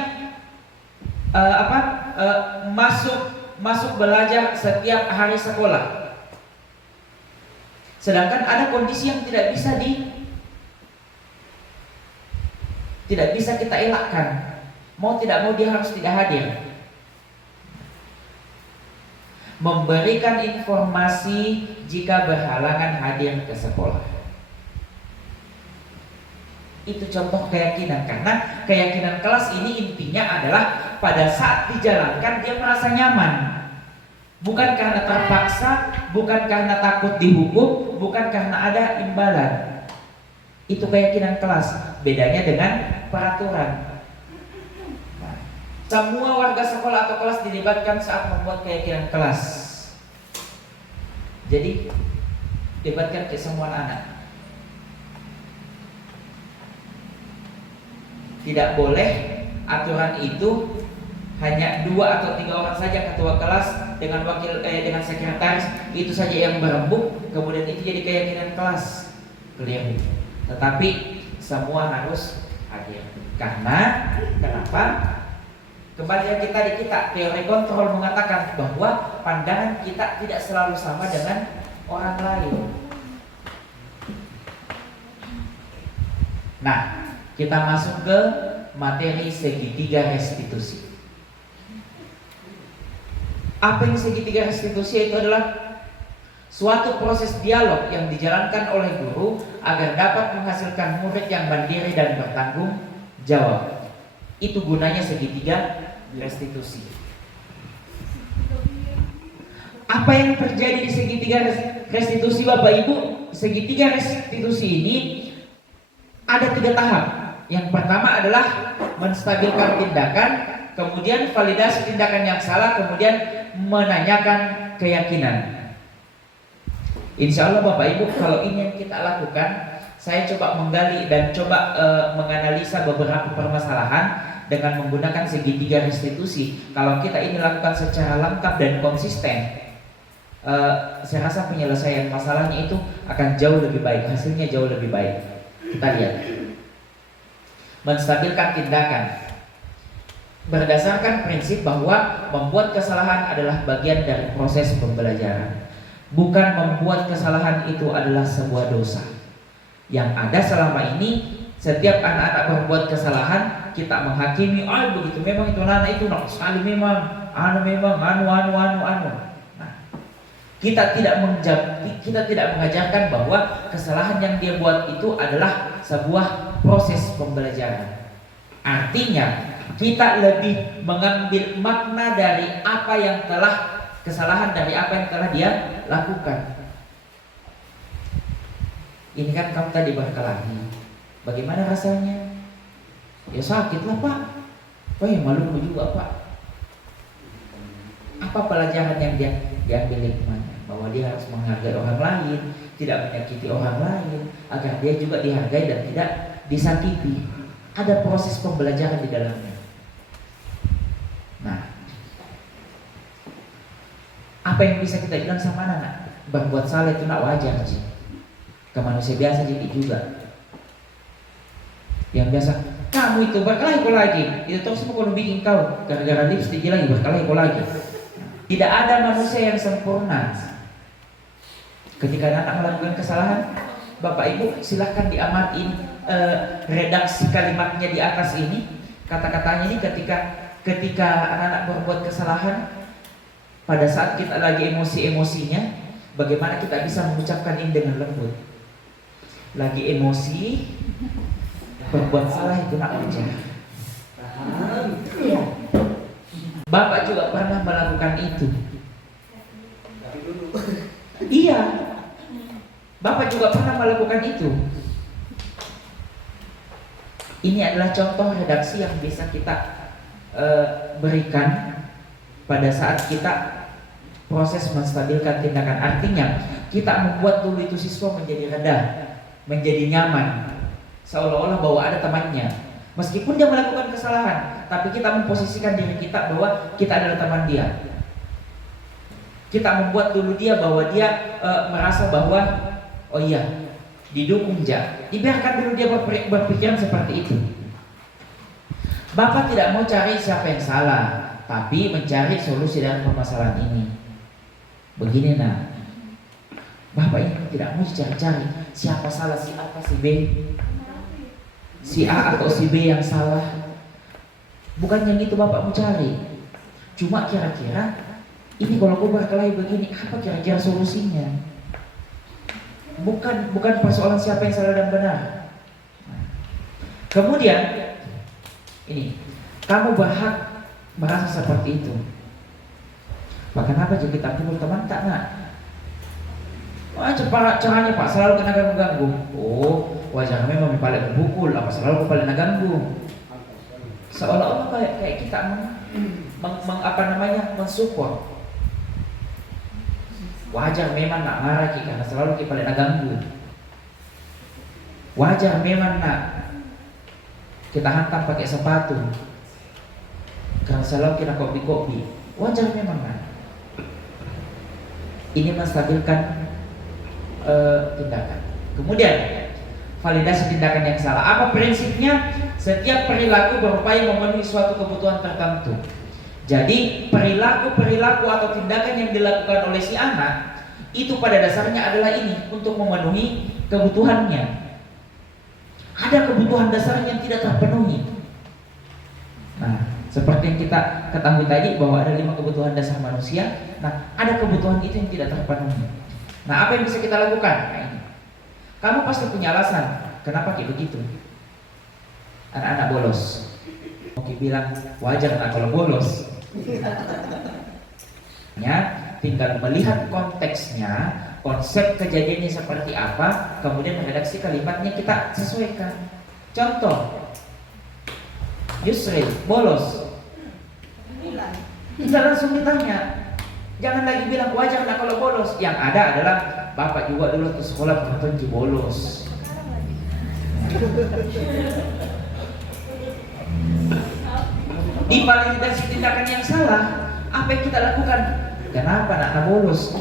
masuk belajar setiap hari sekolah. Sedangkan ada kondisi yang tidak bisa kita elakkan. Mau tidak mau dia harus tidak hadir. Memberikan informasi jika berhalangan hadir ke sekolah. Itu contoh keyakinan, karena keyakinan kelas ini intinya adalah pada saat dijalankan dia merasa nyaman. Bukan karena terpaksa, bukan karena takut dihukum, bukan karena ada imbalan. Itu keyakinan kelas. Bedanya dengan peraturan. Nah, semua warga sekolah atau kelas dilibatkan saat membuat keyakinan kelas. Jadi libatkan ke semua anak. Tidak boleh aturan itu hanya 2 atau 3 orang saja, ketua kelas dengan dengan sekretaris itu saja yang berembuk, kemudian itu jadi keyakinan kelas. Keliru. Tetapi semua harus hadir. Karena kenapa? Kembali kita teori kontrol mengatakan bahwa pandangan kita tidak selalu sama dengan orang lain. Nah, kita masuk ke materi segitiga restitusi. Apa yang segitiga restitusi? Itu adalah suatu proses dialog yang dijalankan oleh guru agar dapat menghasilkan murid yang mandiri dan bertanggung jawab. Itu gunanya segitiga restitusi. Apa yang terjadi di segitiga restitusi Bapak Ibu? Segitiga restitusi ini ada 3 tahap. Yang pertama adalah menstabilkan tindakan, kemudian validasi tindakan yang salah, kemudian menanyakan keyakinan. Insya Allah Bapak Ibu, kalau ini yang kita lakukan, saya coba menggali dan coba menganalisa beberapa permasalahan dengan menggunakan segitiga restitusi. Kalau kita ini lakukan secara lengkap dan konsisten, saya rasa penyelesaian masalahnya itu akan jauh lebih baik, hasilnya jauh lebih baik. Kita lihat, menstabilkan tindakan berdasarkan prinsip bahwa membuat kesalahan adalah bagian dari proses pembelajaran. Bukan membuat kesalahan itu adalah sebuah dosa. Yang ada selama ini, setiap anak-anak berbuat kesalahan, kita menghakimi, begitu memang itu anak itu nak sekali memang anu. Nah, kita tidak mengajarkan bahwa kesalahan yang dia buat itu adalah sebuah proses pembelajaran. Artinya, kita lebih mengambil makna dari apa yang telah kesalahan dari apa yang telah dia lakukan. Ini kan kamu tadi berkelahi, bagaimana rasanya? Ya sakit lah Pak. Oh ya malu juga Pak. Apa pelajaran yang dia diambil hikmahnya? Bahwa dia harus menghargai orang lain, tidak menyakiti orang lain, agar dia juga dihargai dan tidak disakiti. Ada proses pembelajaran di dalamnya. Nah, apa yang bisa kita bilang sama anak? Berbuat salah itu nak wajar sih. Ke manusia biasa jadi juga. Yang biasa, kamu itu berkelahi kau lagi. Itu terus semua kalau bikin kau gara-gara lipstick lagi berkelahi kau lagi. Tidak ada manusia yang sempurna. Ketika anak melakukan kesalahan, Bapak Ibu silahkan diamati redaksi kalimatnya di atas ini. Kata-katanya ini ketika anak-anak berbuat kesalahan, pada saat kita lagi emosi-emosinya, bagaimana kita bisa mengucapkan ini dengan lembut. Lagi emosi, berbuat salah itu nak wajar. Iya. Bapak juga pernah melakukan itu. Iya. Bapak juga pernah melakukan itu. Ini adalah contoh redaksi yang bisa kita berikan pada saat kita proses menstabilkan tindakan. Artinya kita membuat dulu itu siswa menjadi reda, menjadi nyaman, seolah-olah bahwa ada temannya. Meskipun dia melakukan kesalahan, tapi kita memposisikan diri kita bahwa kita adalah teman dia. Kita membuat dulu dia bahwa dia merasa bahwa oh iya, didukung dia. Dibiarkan dulu dia berpikiran seperti itu. Bapak tidak mau cari siapa yang salah, tapi mencari solusi dari permasalahan ini. Begini nak, Bapak ini tidak mau cari-cari siapa salah, si A atau si B, si A atau si B yang salah. Bukan yang itu Bapak mau cari. Cuma kira-kira ini kalau kau berkelahi begini, apa kira-kira solusinya? Bukan persoalan siapa yang salah dan benar. Kemudian ini, kamu berhak merasa seperti itu. Bahkan apa jika kita pukul teman tak nak? Wah, caranya Pak selalu kena ganggu. Oh, wajar memang paling pukul, apa selalu paling ganggu. Seolah-olah kayak kita mensupport. Wajar memang nak marah karena selalu kita paling ganggu. Wajar memang nak kita hantam pakai sepatu karena selalu kita kopi-kopi. Wajar memang nak. Ini menstabilkan tindakan. Kemudian validasi tindakan yang salah. Apa prinsipnya? Setiap perilaku berupaya memenuhi suatu kebutuhan tertentu. Jadi perilaku atau tindakan yang dilakukan oleh si anak itu pada dasarnya adalah ini untuk memenuhi kebutuhannya. Ada kebutuhan dasar yang tidak terpenuhi. Nah, seperti yang kita ketahui tadi bahwa ada 5 kebutuhan dasar manusia. Nah, ada kebutuhan itu yang tidak terpenuhi. Nah, apa yang bisa kita lakukan? Nah, ini. Kamu pasti punya alasan kenapa kayak begitu. Anak-anak bolos. Oke, bilang wajar nak kalau bolos. Ya, tinggal melihat konteksnya, konsep kejadiannya seperti apa, kemudian redaksi kalimatnya kita sesuaikan. Contoh, Yusri bolos. Kita langsung ditanya. Jangan lagi bilang wajar nak kalau bolos. Yang ada adalah bapak juga dulu ke sekolah tertentu bolos. Divalidasi tindakan yang salah. Apa yang kita lakukan? Kenapa nak bolos?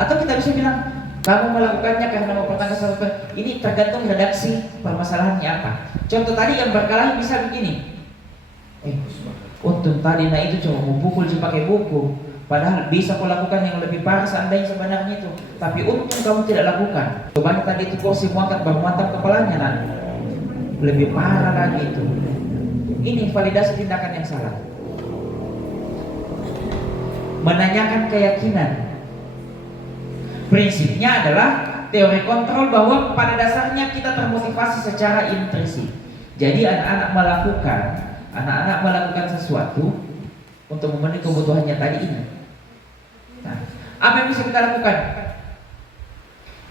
Atau kita bisa bilang, kamu melakukannya karena mempertahankan sesuatu. Ini tergantung redaksi permasalahannya apa. Contoh tadi yang berkelahi bisa begini. Untung tadi nah itu cuma memukul pakai buku. Padahal bisa kau lakukan yang lebih parah seandainya sebenarnya itu. Tapi untung kamu tidak lakukan. Coba tadi itu kursi muangkat baru mantap kepalanya nah. Lebih parah lagi itu. Ini validasi tindakan yang salah. Menanyakan keyakinan. Prinsipnya adalah teori kontrol bahwa pada dasarnya kita termotivasi secara intrinsik. Jadi anak-anak melakukan sesuatu untuk memenuhi kebutuhannya tadi ini. Nah, apa yang bisa kita lakukan?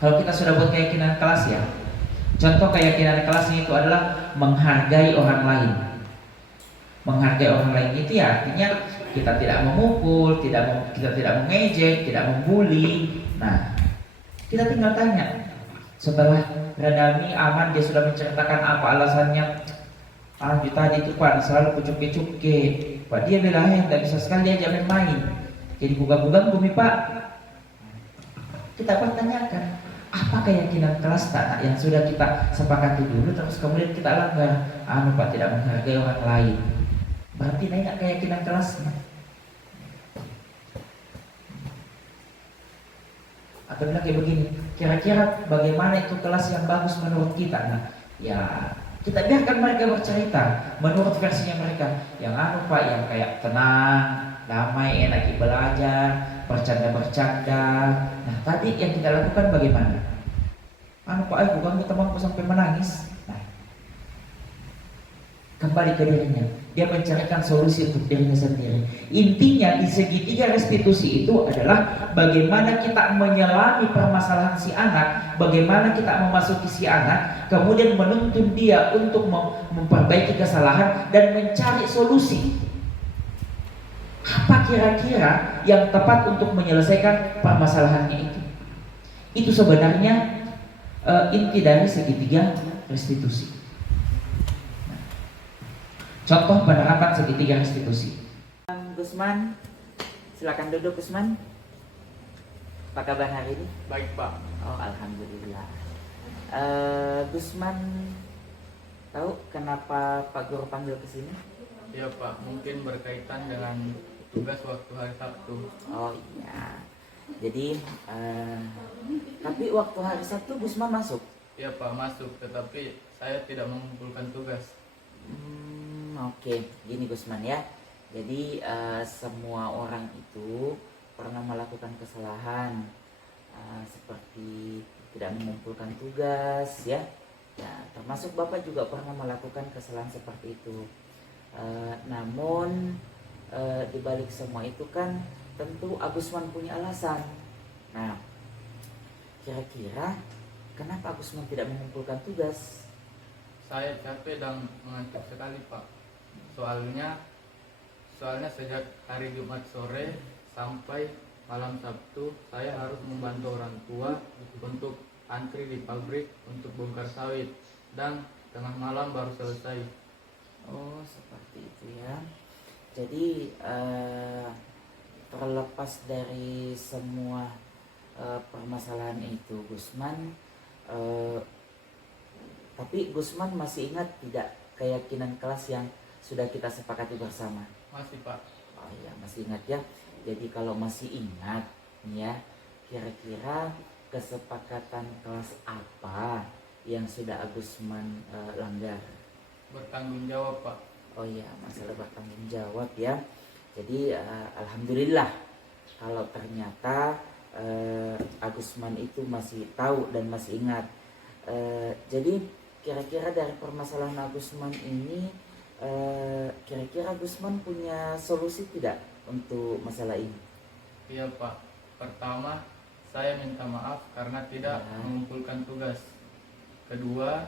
Kalau kita sudah buat keyakinan kelas ya. Contoh keyakinan kelasnya itu adalah menghargai orang lain. Menghargai orang lain itu ya artinya kita tidak memukul, kita tidak mengejek, tidak membuli. Nah, kita tinggal tanya. Setelah Radami aman, dia sudah menceritakan apa alasannya. Tadi itu Pak, selalu kucuk-cuke. Pak dia bilang tidak bisa sekali dia jangan main. Jadi bukan bumi Pak. Kita pertanyakan, apa keyakinan kelas tak yang sudah kita sepakati dulu, terus kemudian kita langgar. Pak tidak menghargai orang lain. Berarti nanya keyakinan kelasnya. Atau bilang kayak begini, kira-kira bagaimana itu kelas yang bagus menurut kita? Nah, ya kita biarkan mereka bercerita menurut versinya mereka. Yang Pak, yang kayak tenang, damai, enak belajar, bercanda-bercanda. Nah, tadi yang kita lakukan bagaimana? Pak, aku ganggu temanku sampai menangis. Nah, kembali ke dirinya. Dia mencarikan solusi untuk dirinya sendiri. Intinya di segitiga restitusi itu adalah bagaimana kita menyelami permasalahan si anak, bagaimana kita memasuki si anak, kemudian menuntun dia untuk memperbaiki kesalahan dan mencari solusi. Apa kira-kira yang tepat untuk menyelesaikan permasalahannya itu? Itu sebenarnya inti dari segitiga restitusi. Contoh penerapan segitiga restitusi. Gusman, silakan duduk Gusman. Apa kabar hari ini? Baik Pak. Oh alhamdulillah. Gusman, tahu kenapa Pak Guru panggil ke sini? Iya Pak, mungkin berkaitan dengan tugas waktu hari Sabtu. Oh iya. Jadi, tapi waktu hari Sabtu Gusman masuk? Iya Pak, masuk, tetapi saya tidak mengumpulkan tugas. Oke, gini Gusman ya. Jadi semua orang itu pernah melakukan kesalahan seperti tidak mengumpulkan tugas ya. Ya, termasuk Bapak juga pernah melakukan kesalahan seperti itu. Namun di balik semua itu kan tentu Agusman punya alasan. Nah, kira-kira kenapa Agusman tidak mengumpulkan tugas? Saya capek dan mengantuk sekali Pak. Soalnya sejak hari Jumat sore sampai malam Sabtu saya harus membantu orang tua untuk antri di pabrik untuk bongkar sawit dan tengah malam baru selesai. Oh seperti itu ya. Jadi terlepas dari semua permasalahan itu Gusman, tapi Gusman masih ingat tidak keyakinan kelas yang sudah kita sepakati bersama? Masih Pak. Oh iya masih ingat ya. Jadi kalau masih ingat ya, kira-kira kesepakatan kelas apa yang sudah Agusman langgar? Bertanggung jawab Pak. Oh iya masalah bertanggung jawab ya. Jadi alhamdulillah kalau ternyata Agusman itu masih tahu dan masih ingat. Jadi kira-kira dari permasalahan Agusman ini, kira-kira Gusman punya solusi tidak untuk masalah ini? Iya Pak. Pertama, saya minta maaf karena tidak mengumpulkan tugas. Kedua,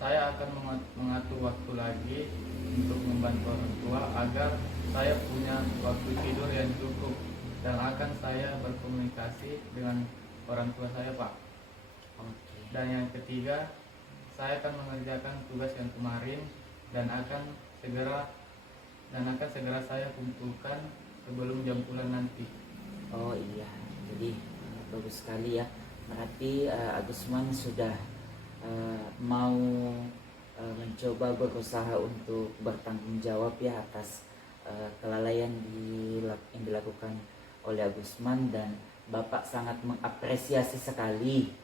saya akan mengatur waktu lagi untuk membantu orang tua agar saya punya waktu tidur yang cukup, dan akan saya berkomunikasi dengan orang tua saya, Pak. Oke. Dan yang ketiga, saya akan mengerjakan tugas yang kemarin dan akan segera saya kumpulkan sebelum jam pulang nanti. Oh iya, jadi bagus sekali ya. Berarti Agusman sudah mau mencoba berusaha untuk bertanggung jawab ya atas kelalaian yang dilakukan oleh Agusman, dan Bapak sangat mengapresiasi sekali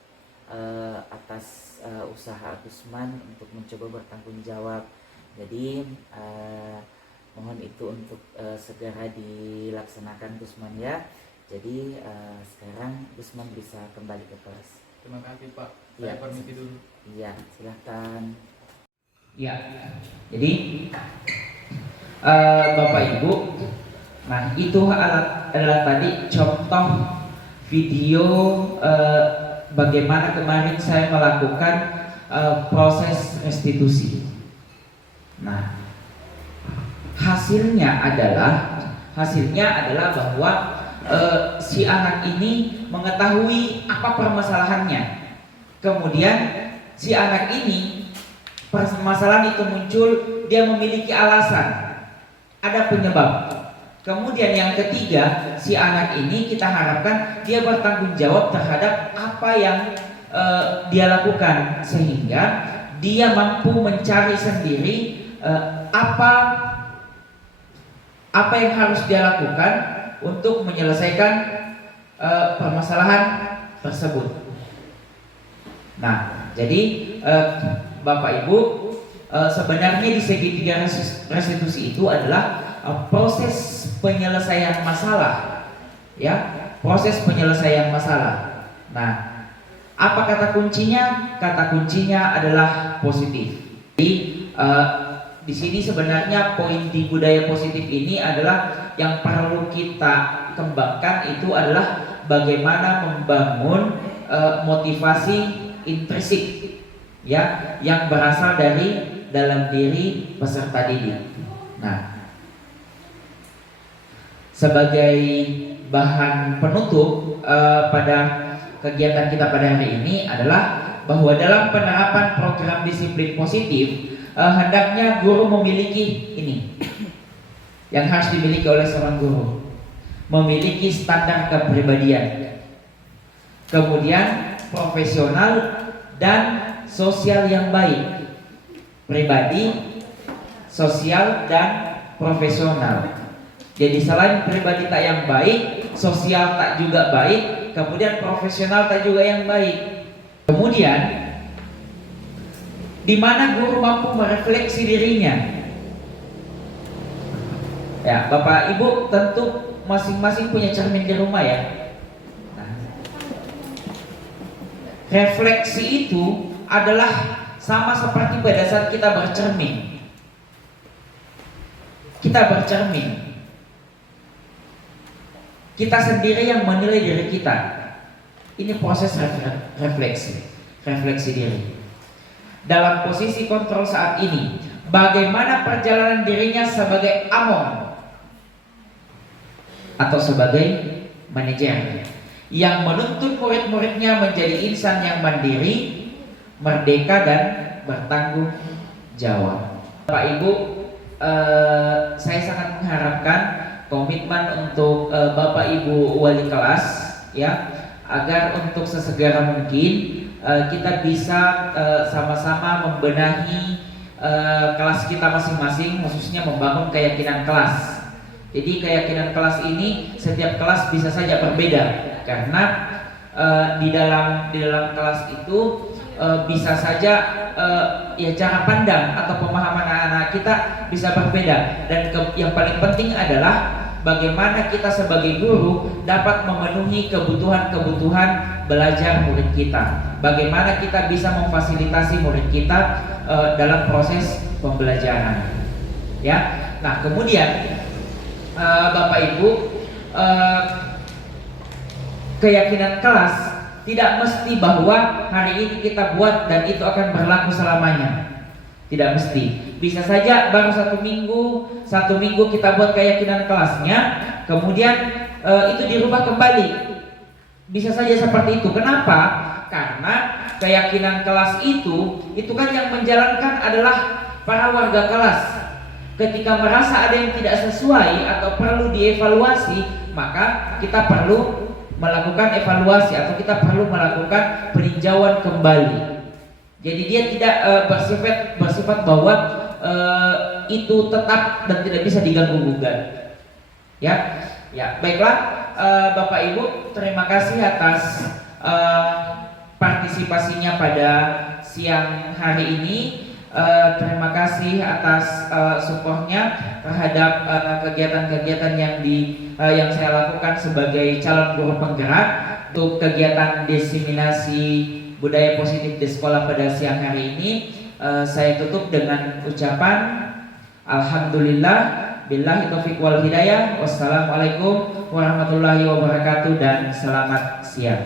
atas usaha Agusman untuk mencoba bertanggung jawab. Jadi mohon itu untuk segera dilaksanakan Gusman ya. Jadi sekarang Gusman bisa kembali ke kelas. Terima kasih, Pak. Ya. Saya permisi dulu. Iya, silakan. Ya, jadi Bapak Ibu, nah itu adalah tadi contoh video bagaimana kemarin saya melakukan proses restitusi. Nah, hasilnya adalah bahwa si anak ini mengetahui apa permasalahannya. Kemudian si anak ini, permasalahan itu muncul, dia memiliki alasan, ada penyebab. Kemudian yang ketiga, si anak ini kita harapkan dia bertanggung jawab terhadap apa yang dia lakukan, sehingga dia mampu mencari sendiri apa yang harus dia lakukan untuk menyelesaikan permasalahan tersebut. Nah, jadi Bapak Ibu, sebenarnya di segitiga restitusi itu adalah proses penyelesaian masalah, ya, proses penyelesaian masalah. Nah, apa kata kuncinya? Kata kuncinya adalah positif. Jadi di sini sebenarnya poin di budaya positif ini adalah yang perlu kita kembangkan itu adalah bagaimana membangun motivasi intrinsik ya yang berasal dari dalam diri peserta didik. Nah, sebagai bahan penutup pada kegiatan kita pada hari ini adalah bahwa dalam penerapan program disiplin positif hendaknya guru memiliki ini yang harus dimiliki oleh seorang guru, memiliki standar kepribadian, kemudian profesional dan sosial yang baik, pribadi, sosial dan profesional. Jadi selain pribadi tak yang baik, sosial tak juga baik, kemudian profesional tak juga yang baik. Kemudian di mana guru mampu merefleksi dirinya. Ya, Bapak Ibu tentu masing-masing punya cermin di rumah ya. Nah, refleksi itu adalah sama seperti pada saat kita bercermin. Kita bercermin. Kita sendiri yang menilai diri kita. Ini proses refleksi diri. Dalam posisi kontrol saat ini, bagaimana perjalanan dirinya sebagai among atau sebagai manajer yang menuntut murid-muridnya menjadi insan yang mandiri, merdeka dan bertanggung jawab. Bapak Ibu, saya sangat mengharapkan komitmen untuk Bapak Ibu wali kelas ya, agar untuk sesegera mungkin kita bisa sama-sama membenahi kelas kita masing-masing, khususnya membangun keyakinan kelas. Jadi keyakinan kelas ini setiap kelas bisa saja berbeda karena di dalam kelas itu bisa saja ya cara pandang atau pemahaman anak-anak kita bisa berbeda, dan yang paling penting adalah bagaimana kita sebagai guru dapat memenuhi kebutuhan-kebutuhan belajar murid kita. Bagaimana kita bisa memfasilitasi murid kita dalam proses pembelajaran. Ya. Nah, kemudian Bapak Ibu, keyakinan kelas Tidak mesti bahwa hari ini kita buat dan itu akan berlaku selamanya. Tidak mesti. Bisa saja baru satu minggu kita buat keyakinan kelasnya, kemudian itu dirubah kembali. Bisa saja seperti itu. Kenapa? Karena keyakinan kelas itu kan yang menjalankan adalah para warga kelas. Ketika merasa ada yang tidak sesuai atau perlu dievaluasi, maka kita perlu melakukan evaluasi atau kita perlu melakukan peninjauan kembali. Jadi dia tidak bersifat bahwa itu tetap dan tidak bisa diganggu-gugat. Ya, baiklah, Bapak Ibu, terima kasih atas partisipasinya pada siang hari ini. Terima kasih atas supportnya terhadap kegiatan-kegiatan yang saya lakukan sebagai calon guru penggerak untuk kegiatan diseminasi budaya positif di sekolah pada siang hari ini. Saya tutup dengan ucapan alhamdulillah, billahi taufiq wal hidayah. Wassalamualaikum warahmatullahi wabarakatuh dan selamat siang.